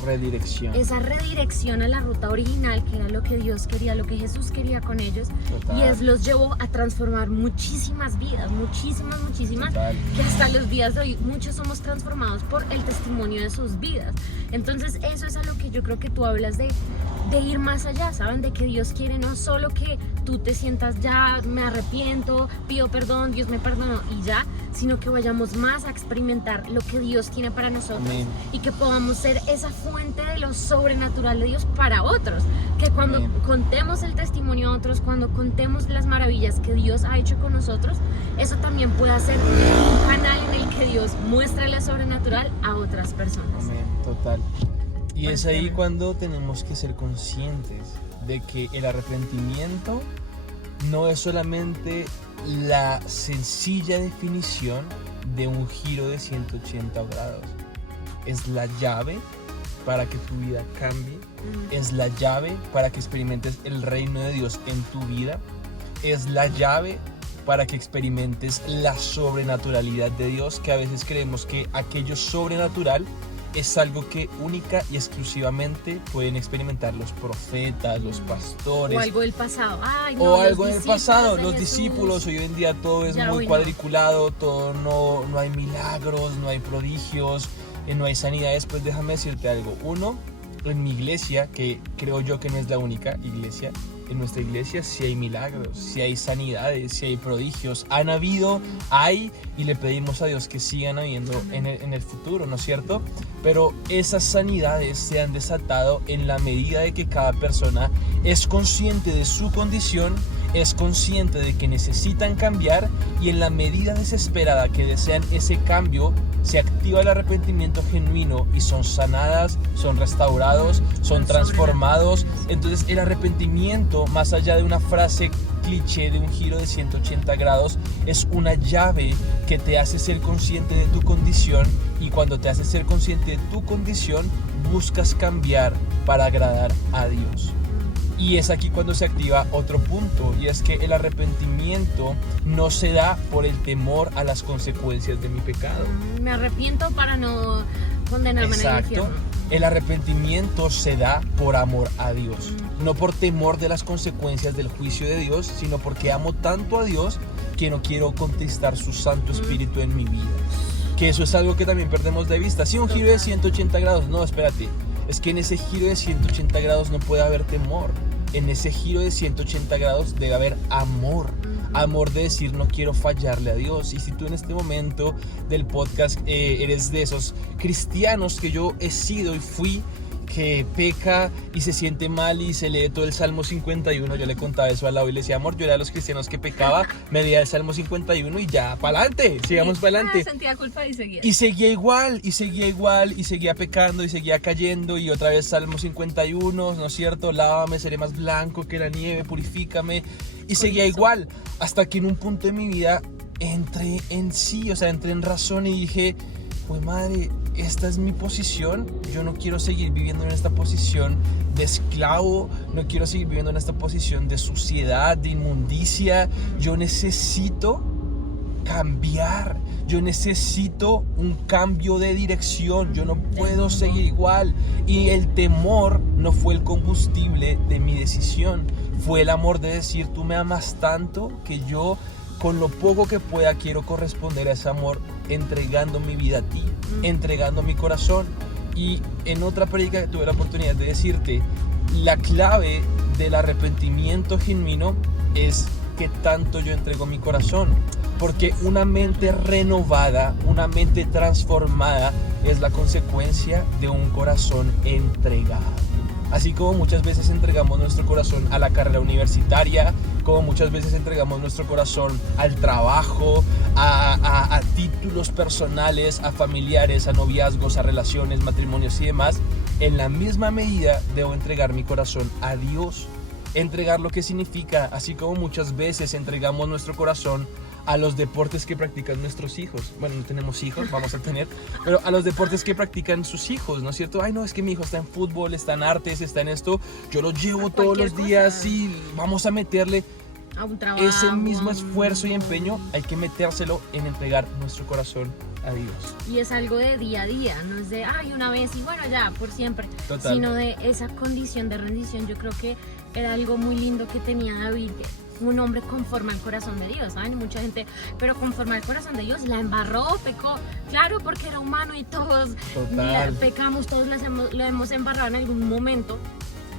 Esa redirección a la ruta original, que era lo que Dios quería, lo que Jesús quería con ellos. Total. Y los llevó a transformar muchísimas vidas, muchísimas. Total. Que hasta los días de hoy muchos somos transformados por el testimonio de sus vidas. Entonces eso es a lo que yo creo que tú hablas de ir más allá, ¿saben? De que Dios quiere no solo que tú te sientas ya, me arrepiento, pido perdón, Dios me perdonó y ya, sino que vayamos más a experimentar lo que Dios tiene para nosotros. Amén. Y que podamos ser esa fuente de lo sobrenatural de Dios para otros, que cuando contemos el testimonio a otros, cuando contemos las maravillas que Dios ha hecho con nosotros, eso también pueda ser un canal en el que Dios muestre lo sobrenatural a otras personas. Amén, total. Y es ahí cuando tenemos que ser conscientes de que el arrepentimiento no es solamente la sencilla definición de un giro de 180 grados. Es la llave para que tu vida cambie. Es la llave para que experimentes el reino de Dios en tu vida. Es la llave para que experimentes la sobrenaturalidad de Dios, que a veces creemos que aquello sobrenatural es algo que única y exclusivamente pueden experimentar los profetas, los pastores. O algo del pasado. Ay, no, o algo del discípulos pasado, de los Jesús. discípulos. Hoy en día todo es Ya, muy hoy no. cuadriculado, todo no hay milagros, no hay prodigios, no hay sanidades. Pues déjame decirte algo. Uno, en mi iglesia, que creo yo que no es la única iglesia, en nuestra iglesia sí hay milagros, sí hay sanidades, sí hay prodigios. Han habido, hay, y le pedimos a Dios que sigan habiendo en el futuro, ¿no es cierto? Pero esas sanidades se han desatado en la medida de que cada persona es consciente de su condición, es consciente de que necesitan cambiar, y en la medida desesperada que desean ese cambio, se activa el arrepentimiento genuino y son sanadas, son restaurados, son transformados. Entonces el arrepentimiento, más allá de una frase cliché, de un giro de 180 grados, es una llave que te hace ser consciente de tu condición, y cuando te hace ser consciente de tu condición, buscas cambiar para agradar a Dios. Y es aquí cuando se activa otro punto, y es que el arrepentimiento no se da por el temor a las consecuencias de mi pecado. Me arrepiento para no condenarme en el Exacto. infierno. El arrepentimiento se da por amor a Dios, no por temor de las consecuencias del juicio de Dios, sino porque amo tanto a Dios que no quiero contristar su Santo Espíritu en mi vida. Que eso es algo que también perdemos de vista. Sí, un giro de 180 grados, no, espérate. Es que en ese giro de 180 grados no puede haber temor. En ese giro de 180 grados debe haber amor. Amor de decir, no quiero fallarle a Dios. Y si tú en este momento del podcast eres de esos cristianos que yo he sido y fui, que peca y se siente mal y se lee todo el Salmo 51, yo le contaba eso al lado y le decía, amor, yo era de los cristianos que pecaba, me leía el Salmo 51 y ya, para adelante, sigamos para adelante. Sentía culpa y seguía. Y seguía igual, y seguía pecando, y seguía cayendo, y otra vez Salmo 51, ¿no es cierto? Lávame, seré más blanco que la nieve, purifícame. Y seguía igual, hasta que en un punto de mi vida entré en sí, o sea, entré en razón y dije, pues madre, esta es mi posición, yo no quiero seguir viviendo en esta posición de esclavo, no quiero seguir viviendo en esta posición de suciedad, de inmundicia. Yo necesito cambiar, yo necesito un cambio de dirección, yo no puedo seguir igual. Y el temor no fue el combustible de mi decisión, fue el amor de decir, tú me amas tanto que yo, con lo poco que pueda, quiero corresponder a ese amor, entregando mi vida a ti, entregando mi corazón. Y en otra prédica tuve la oportunidad de decirte, la clave del arrepentimiento genuino es que tanto yo entrego mi corazón, porque una mente renovada, una mente transformada es la consecuencia de un corazón entregado. Así como muchas veces entregamos nuestro corazón a la carrera universitaria, como muchas veces entregamos nuestro corazón al trabajo, a títulos personales, a familiares, a noviazgos, a relaciones, matrimonios y demás, en la misma medida debo entregar mi corazón a Dios. Entregar lo que significa, así como muchas veces entregamos nuestro corazón a los deportes que practican nuestros hijos. Bueno, no tenemos hijos, vamos a tener, pero a los deportes que practican sus hijos, ¿no es cierto? Ay, no, es que mi hijo está en fútbol, está en artes, está en esto, yo lo llevo todos los días y vamos a meterle A un trabajo, ese mismo esfuerzo y empeño, hay que metérselo en entregar nuestro corazón a Dios. Y es algo de día a día, no es de, ay, una vez y bueno, ya, por siempre. Total. Sino de esa condición de rendición. Yo creo que era algo muy lindo que tenía David, un hombre conforme al corazón de Dios, ¿saben? Mucha gente, pero conforme al corazón de Dios, la embarró, pecó, claro, porque era humano y todos pecamos, todos lo hemos embarrado en algún momento.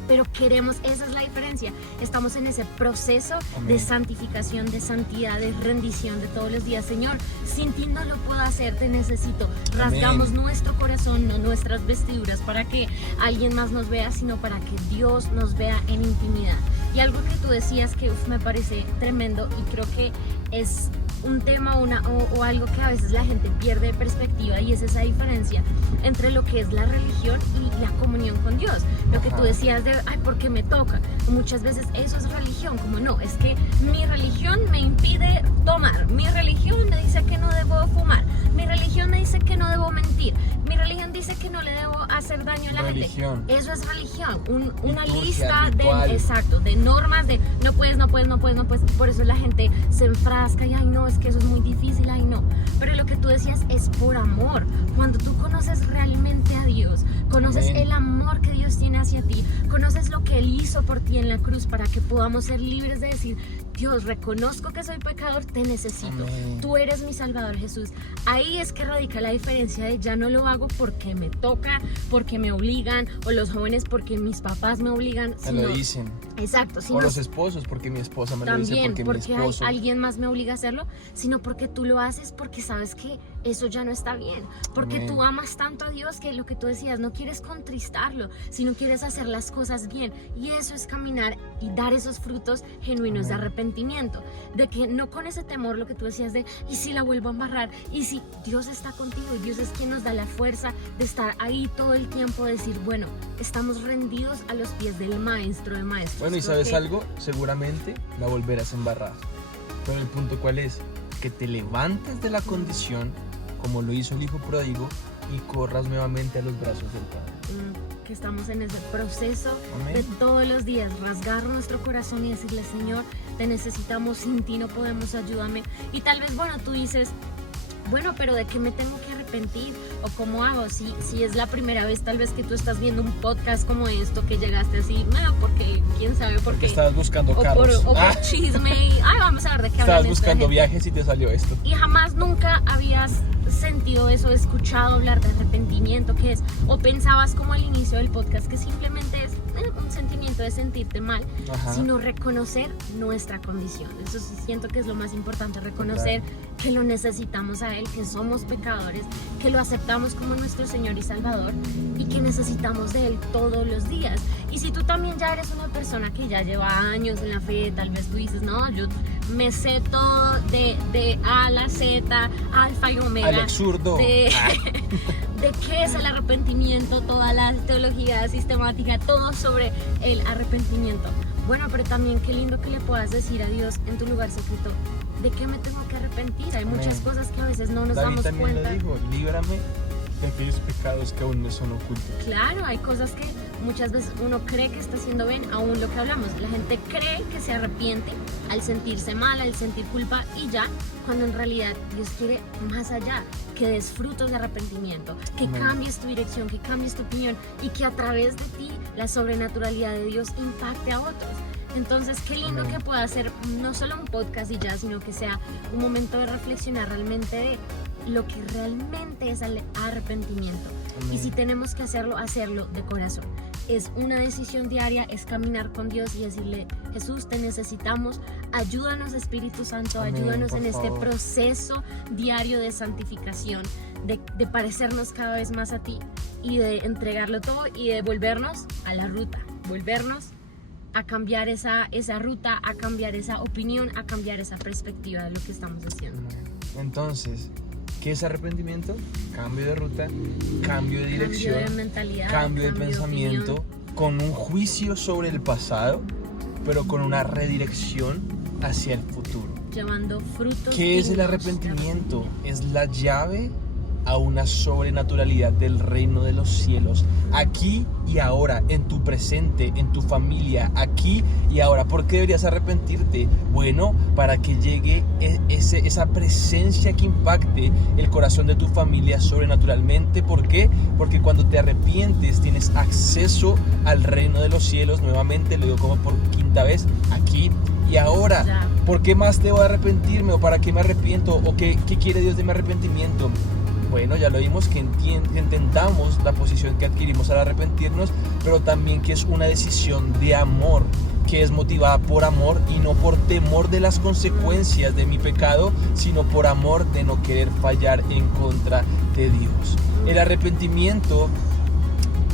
Pero queremos, esa es la diferencia, estamos en ese proceso de santificación, de santidad, de rendición de todos los días. Señor, sin ti no lo puedo hacer, te necesito. Rasgamos nuestro corazón, no nuestras vestiduras para que alguien más nos vea, sino para que Dios nos vea en intimidad. Y algo que tú decías que me parece tremendo y creo que es un tema o algo que a veces la gente pierde de perspectiva, y es esa diferencia entre lo que es la religión y la comunión con Dios. Lo que tú decías de, ay, ¿por qué me toca? Muchas veces eso es religión, como no, es que mi religión me impide tomar, mi religión me dice que no debo fumar, mi religión me dice que no debo mentir, mi religión dice que no le debo hacer daño a la Religión. gente. Eso es religión, una Liturgia, lista ritual. de normas de no puedes. Por eso la gente se enfrasca y ay no, es que eso es muy difícil, ay no. Pero lo que tú decías es por amor. Cuando tú conoces realmente a Dios, conoces Amén. el amor que Dios tiene hacia ti, conoces lo que Él hizo por ti en la cruz para que podamos ser libres de decir, Dios, reconozco que soy pecador, te necesito. Amén. Tú eres mi Salvador, Jesús. Ahí es que radica la diferencia de ya no lo hago porque me toca, porque me obligan, o los jóvenes porque mis papás me obligan. Me lo dicen. Exacto. O los esposos, porque mi esposa me lo dice, También, porque mi esposo. alguien más me obliga a hacerlo, sino porque tú lo haces porque sabes que eso ya no está bien. Porque Amén. tú amas tanto a Dios que lo que tú decías, no quieres contristarlo, sino quieres hacer las cosas bien. Y eso es caminar y dar esos frutos genuinos de Amén. arrepentimiento. De que no con ese temor, lo que tú decías de, ¿y si la vuelvo a embarrar? ¿Y si Dios está contigo? Y Dios es quien nos da la fuerza de estar ahí todo el tiempo, de decir, bueno, estamos rendidos a los pies del Maestro de Maestros. Bueno, y Creo ¿sabes que- algo? Seguramente la volverás a embarrar. Pero el punto ¿cuál es? Que te levantes de la condición, como lo hizo el hijo pródigo, y corras nuevamente a los brazos del Padre. Que estamos en ese proceso Amén. de todos los días rasgar nuestro corazón y decirle, Señor, te necesitamos, sin ti no podemos, ayúdame. Y tal vez, bueno, tú dices, bueno, pero ¿de qué me tengo que arrepentir? ¿O cómo hago? Si es la primera vez tal vez que tú estás viendo un podcast como esto, que llegaste así, no, porque quién sabe por Porque qué. estabas buscando O por carros. chisme y, ay, vamos a ver de qué Estabas hablan esta buscando gente. viajes y te salió esto. Y jamás nunca habías sentido eso, escuchado hablar de arrepentimiento, que es, o pensabas como al inicio del podcast que simplemente es un sentimiento de sentirte mal, Ajá. sino reconocer nuestra condición. Eso sí siento que es lo más importante, reconocer que lo necesitamos a Él, que somos pecadores, que lo aceptamos como nuestro Señor y Salvador y que necesitamos de Él todos los días. Y si tú también ya eres una persona que ya lleva años en la fe, tal vez tú dices, no, yo me sé todo de A a la Z, alfa y omega, Alex Zurdo. de qué es el arrepentimiento, toda la teología sistemática, todo sobre el arrepentimiento. Bueno, pero también qué lindo que le puedas decir a Dios en tu lugar secreto, ¿de qué me tengo que arrepentir? Hay muchas Amén. cosas que a veces no nos David damos también cuenta. lo dijo, líbrame de aquellos pecados que aún me son ocultos. Claro, hay cosas que muchas veces uno cree que está haciendo bien, aún lo que hablamos. La gente cree que se arrepiente al sentirse mal, al sentir culpa y ya, cuando en realidad Dios quiere más allá, que des frutos de arrepentimiento, que Amén. cambies tu dirección, que cambies tu opinión y que a través de ti la sobrenaturalidad de Dios impacte a otros. Entonces, qué lindo Amén. que pueda ser no solo un podcast y ya, sino que sea un momento de reflexionar realmente de lo que realmente es el arrepentimiento. Amén. Y si tenemos que hacerlo de corazón. Es una decisión diaria, es caminar con Dios y decirle, Jesús, te necesitamos, ayúdanos Espíritu Santo, Amén, ayúdanos por en este favor. proceso diario de santificación, de parecernos cada vez más a ti y de entregarlo todo y de volvernos a la ruta, volvernos a cambiar esa ruta, a cambiar esa opinión, a cambiar esa perspectiva de lo que estamos haciendo. Entonces, ¿qué es arrepentimiento? Cambio de ruta, cambio de dirección, Cambio de mentalidad, cambio de pensamiento, opinión. con un juicio sobre el pasado, pero con una redirección hacia el futuro. Llevando frutos. ¿Qué es el dignos de arrepentimiento? Es la llave a una sobrenaturalidad del reino de los cielos, aquí y ahora, en tu presente, en tu familia, aquí y ahora. ¿Por qué deberías arrepentirte? Bueno, para que llegue esa presencia que impacte el corazón de tu familia sobrenaturalmente. ¿Por qué? Porque cuando te arrepientes tienes acceso al reino de los cielos, nuevamente lo digo como por quinta vez, aquí y ahora. Ya. ¿Por qué más debo arrepentirme? ¿O para qué me arrepiento? ¿O qué quiere Dios de mi arrepentimiento? Bueno, ya lo vimos que entendamos la posición que adquirimos al arrepentirnos, pero también que es una decisión de amor, que es motivada por amor y no por temor de las consecuencias de mi pecado, sino por amor de no querer fallar en contra de Dios. El arrepentimiento,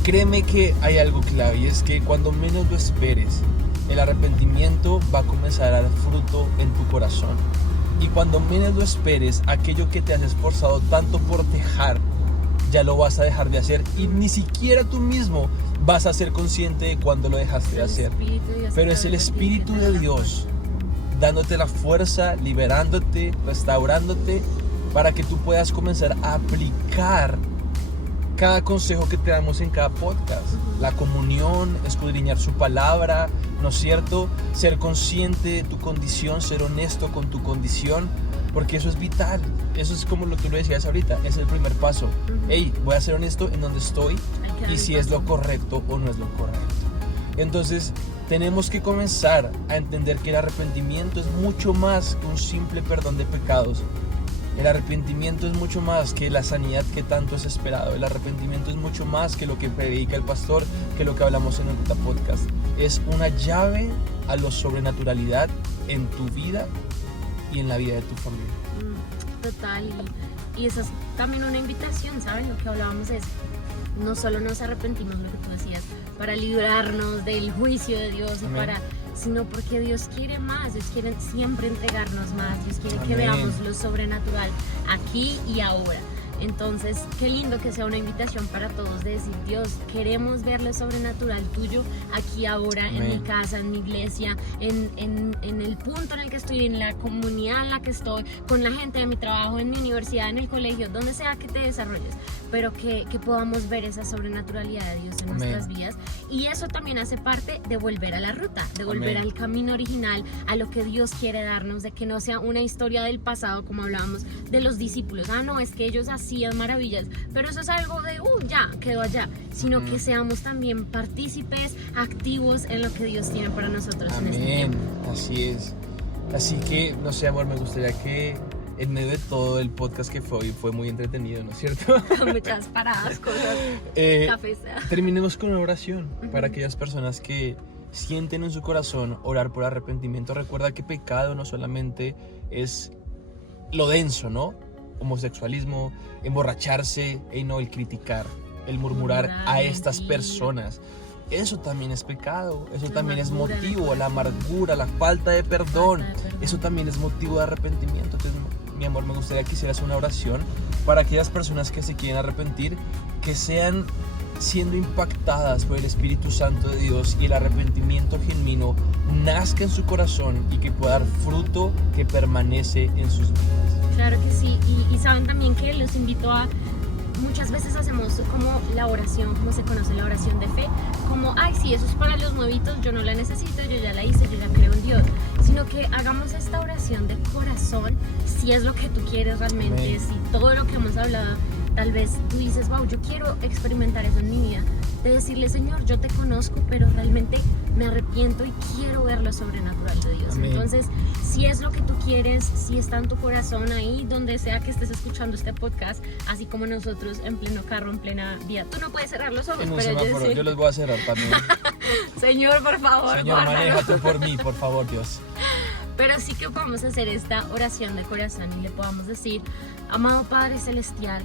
créeme que hay algo clave, y es que cuando menos lo esperes, el arrepentimiento va a comenzar a dar fruto en tu corazón. Y cuando menos lo esperes, aquello que te has esforzado tanto por dejar, ya lo vas a dejar de hacer, y ni siquiera tú mismo vas a ser consciente de cuándo lo dejaste de hacer. Pero es el Espíritu de Dios dándote la fuerza, liberándote, restaurándote, para que tú puedas comenzar a aplicar cada consejo que te damos en cada podcast. La comunión, escudriñar su palabra, ¿no es cierto? Ser consciente de tu condición, ser honesto con tu condición, porque eso es vital. Eso es como tú lo decías ahorita, es el primer paso. Hey, voy a ser honesto en donde estoy y si es lo correcto o no es lo correcto. Entonces, tenemos que comenzar a entender que el arrepentimiento es mucho más que un simple perdón de pecados. El arrepentimiento es mucho más que la sanidad que tanto es esperado. El arrepentimiento es mucho más que lo que predica el pastor, que lo que hablamos en el podcast. Es una llave a la sobrenaturalidad en tu vida y en la vida de tu familia. Total, y eso es también una invitación, ¿saben? Lo que hablábamos es, no solo nos arrepentimos, lo que tú decías, para librarnos del juicio de Dios, sino porque Dios quiere más, Dios quiere siempre entregarnos más, Dios quiere que veamos lo sobrenatural aquí y ahora. Entonces, qué lindo que sea una invitación para todos de decir, Dios, queremos ver lo sobrenatural tuyo aquí ahora, en mi casa, en mi iglesia, en el punto en el que estoy, en la comunidad en la que estoy, con la gente de mi trabajo, en mi universidad, en el colegio, donde sea que te desarrolles, pero que podamos ver esa sobrenaturalidad de Dios en nuestras vidas. Y eso también hace parte de volver a la ruta, de volver al camino original, a lo que Dios quiere darnos, de que no sea una historia del pasado, como hablábamos de los discípulos. No, es que ellos hacían maravillas, pero eso es algo de, ya, quedó allá, sino que seamos también partícipes, activos en lo que Dios tiene para nosotros en este tiempo. Así es. Así que, no sé, amor, me gustaría que en medio de todo el podcast que fue hoy, fue muy entretenido, ¿no es cierto? Con muchas paradas, cosas, cafés. Terminemos con una oración para aquellas personas que sienten en su corazón orar por arrepentimiento. Recuerda que pecado no solamente es lo denso, ¿no? Homosexualismo, emborracharse, el criticar, el murmurar a estas personas. Eso también es pecado, eso también es motivo, la amargura, la falta de perdón, eso también es motivo de arrepentimiento. Entonces, mi amor, me gustaría que hicieras una oración para aquellas personas que se quieren arrepentir, que sean siendo impactadas por el Espíritu Santo de Dios y el arrepentimiento genuino nazca en su corazón y que pueda dar fruto que permanece en sus vidas. Claro que sí, y saben también que los invito a, muchas veces hacemos como la oración, como se conoce la oración de fe, como, sí, eso es para los nuevitos, yo no la necesito, yo ya la hice, yo ya creo en Dios, sino que hagamos esta oración de corazón, si es lo que tú quieres realmente, si todo lo que hemos hablado, tal vez tú dices, wow, yo quiero experimentar eso en mi vida, de decirle, Señor, yo te conozco, pero realmente me arrepiento y quiero ver lo sobrenatural de Dios. Entonces, si es lo que tú quieres, si está en tu corazón, ahí donde sea que estés escuchando este podcast, así como nosotros en pleno carro, en plena vida, tú no puedes cerrar los ojos, pero yo los voy a cerrar también. Señor, por favor, Señor, manéjate por mí, por favor, Dios. Pero sí que podamos hacer esta oración de corazón y le podamos decir, amado Padre Celestial,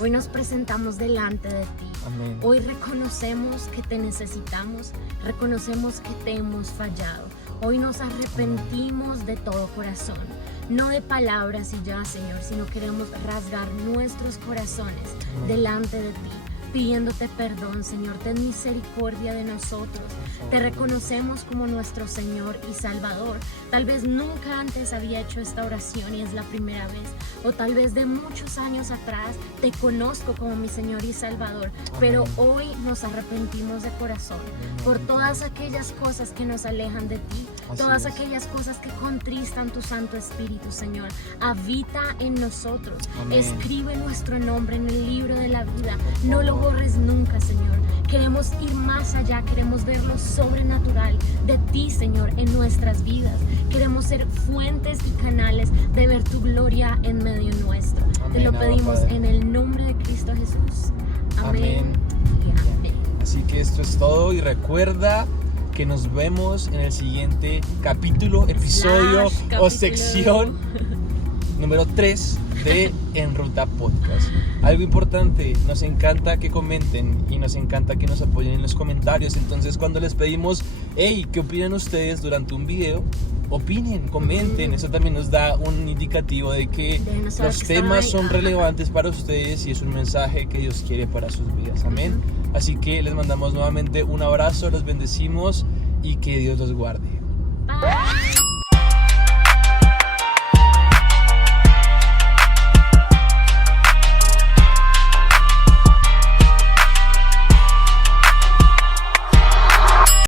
hoy nos presentamos delante de ti. Amén. Hoy reconocemos que te necesitamos, reconocemos que te hemos fallado. Hoy nos arrepentimos de todo corazón, no de palabras y ya, Señor, sino queremos rasgar nuestros corazones delante de ti, pidiéndote perdón, Señor. Ten misericordia de nosotros. Te reconocemos como nuestro Señor y Salvador. Tal vez nunca antes había hecho esta oración y es la primera vez, o tal vez de muchos años atrás te conozco como mi Señor y Salvador, pero hoy nos arrepentimos de corazón por todas aquellas cosas que nos alejan de ti, todas aquellas cosas que contristan tu Santo Espíritu, Señor. Habita en nosotros. Escribe nuestro nombre en el libro de la vida. No lo borres nunca, Señor. Queremos ir más allá, queremos ver lo sobrenatural de ti, Señor, en nuestras vidas. Queremos ser fuentes y canales de ver tu gloria en medio nuestro. Te lo pedimos en el nombre de Cristo Jesús. Amén. Y amén. Así que esto es todo y recuerda que nos vemos en el siguiente capítulo, episodio o sección número 3 de En Ruta Podcast. Algo importante, nos encanta que comenten y nos encanta que nos apoyen en los comentarios. Entonces, cuando les pedimos, ¿qué opinan ustedes durante un video? Opinen, comenten. Eso también nos da un indicativo de que los temas son relevantes para ustedes y es un mensaje que Dios quiere para sus vidas. Amén. Así que les mandamos nuevamente un abrazo, los bendecimos y que Dios los guarde. Bye.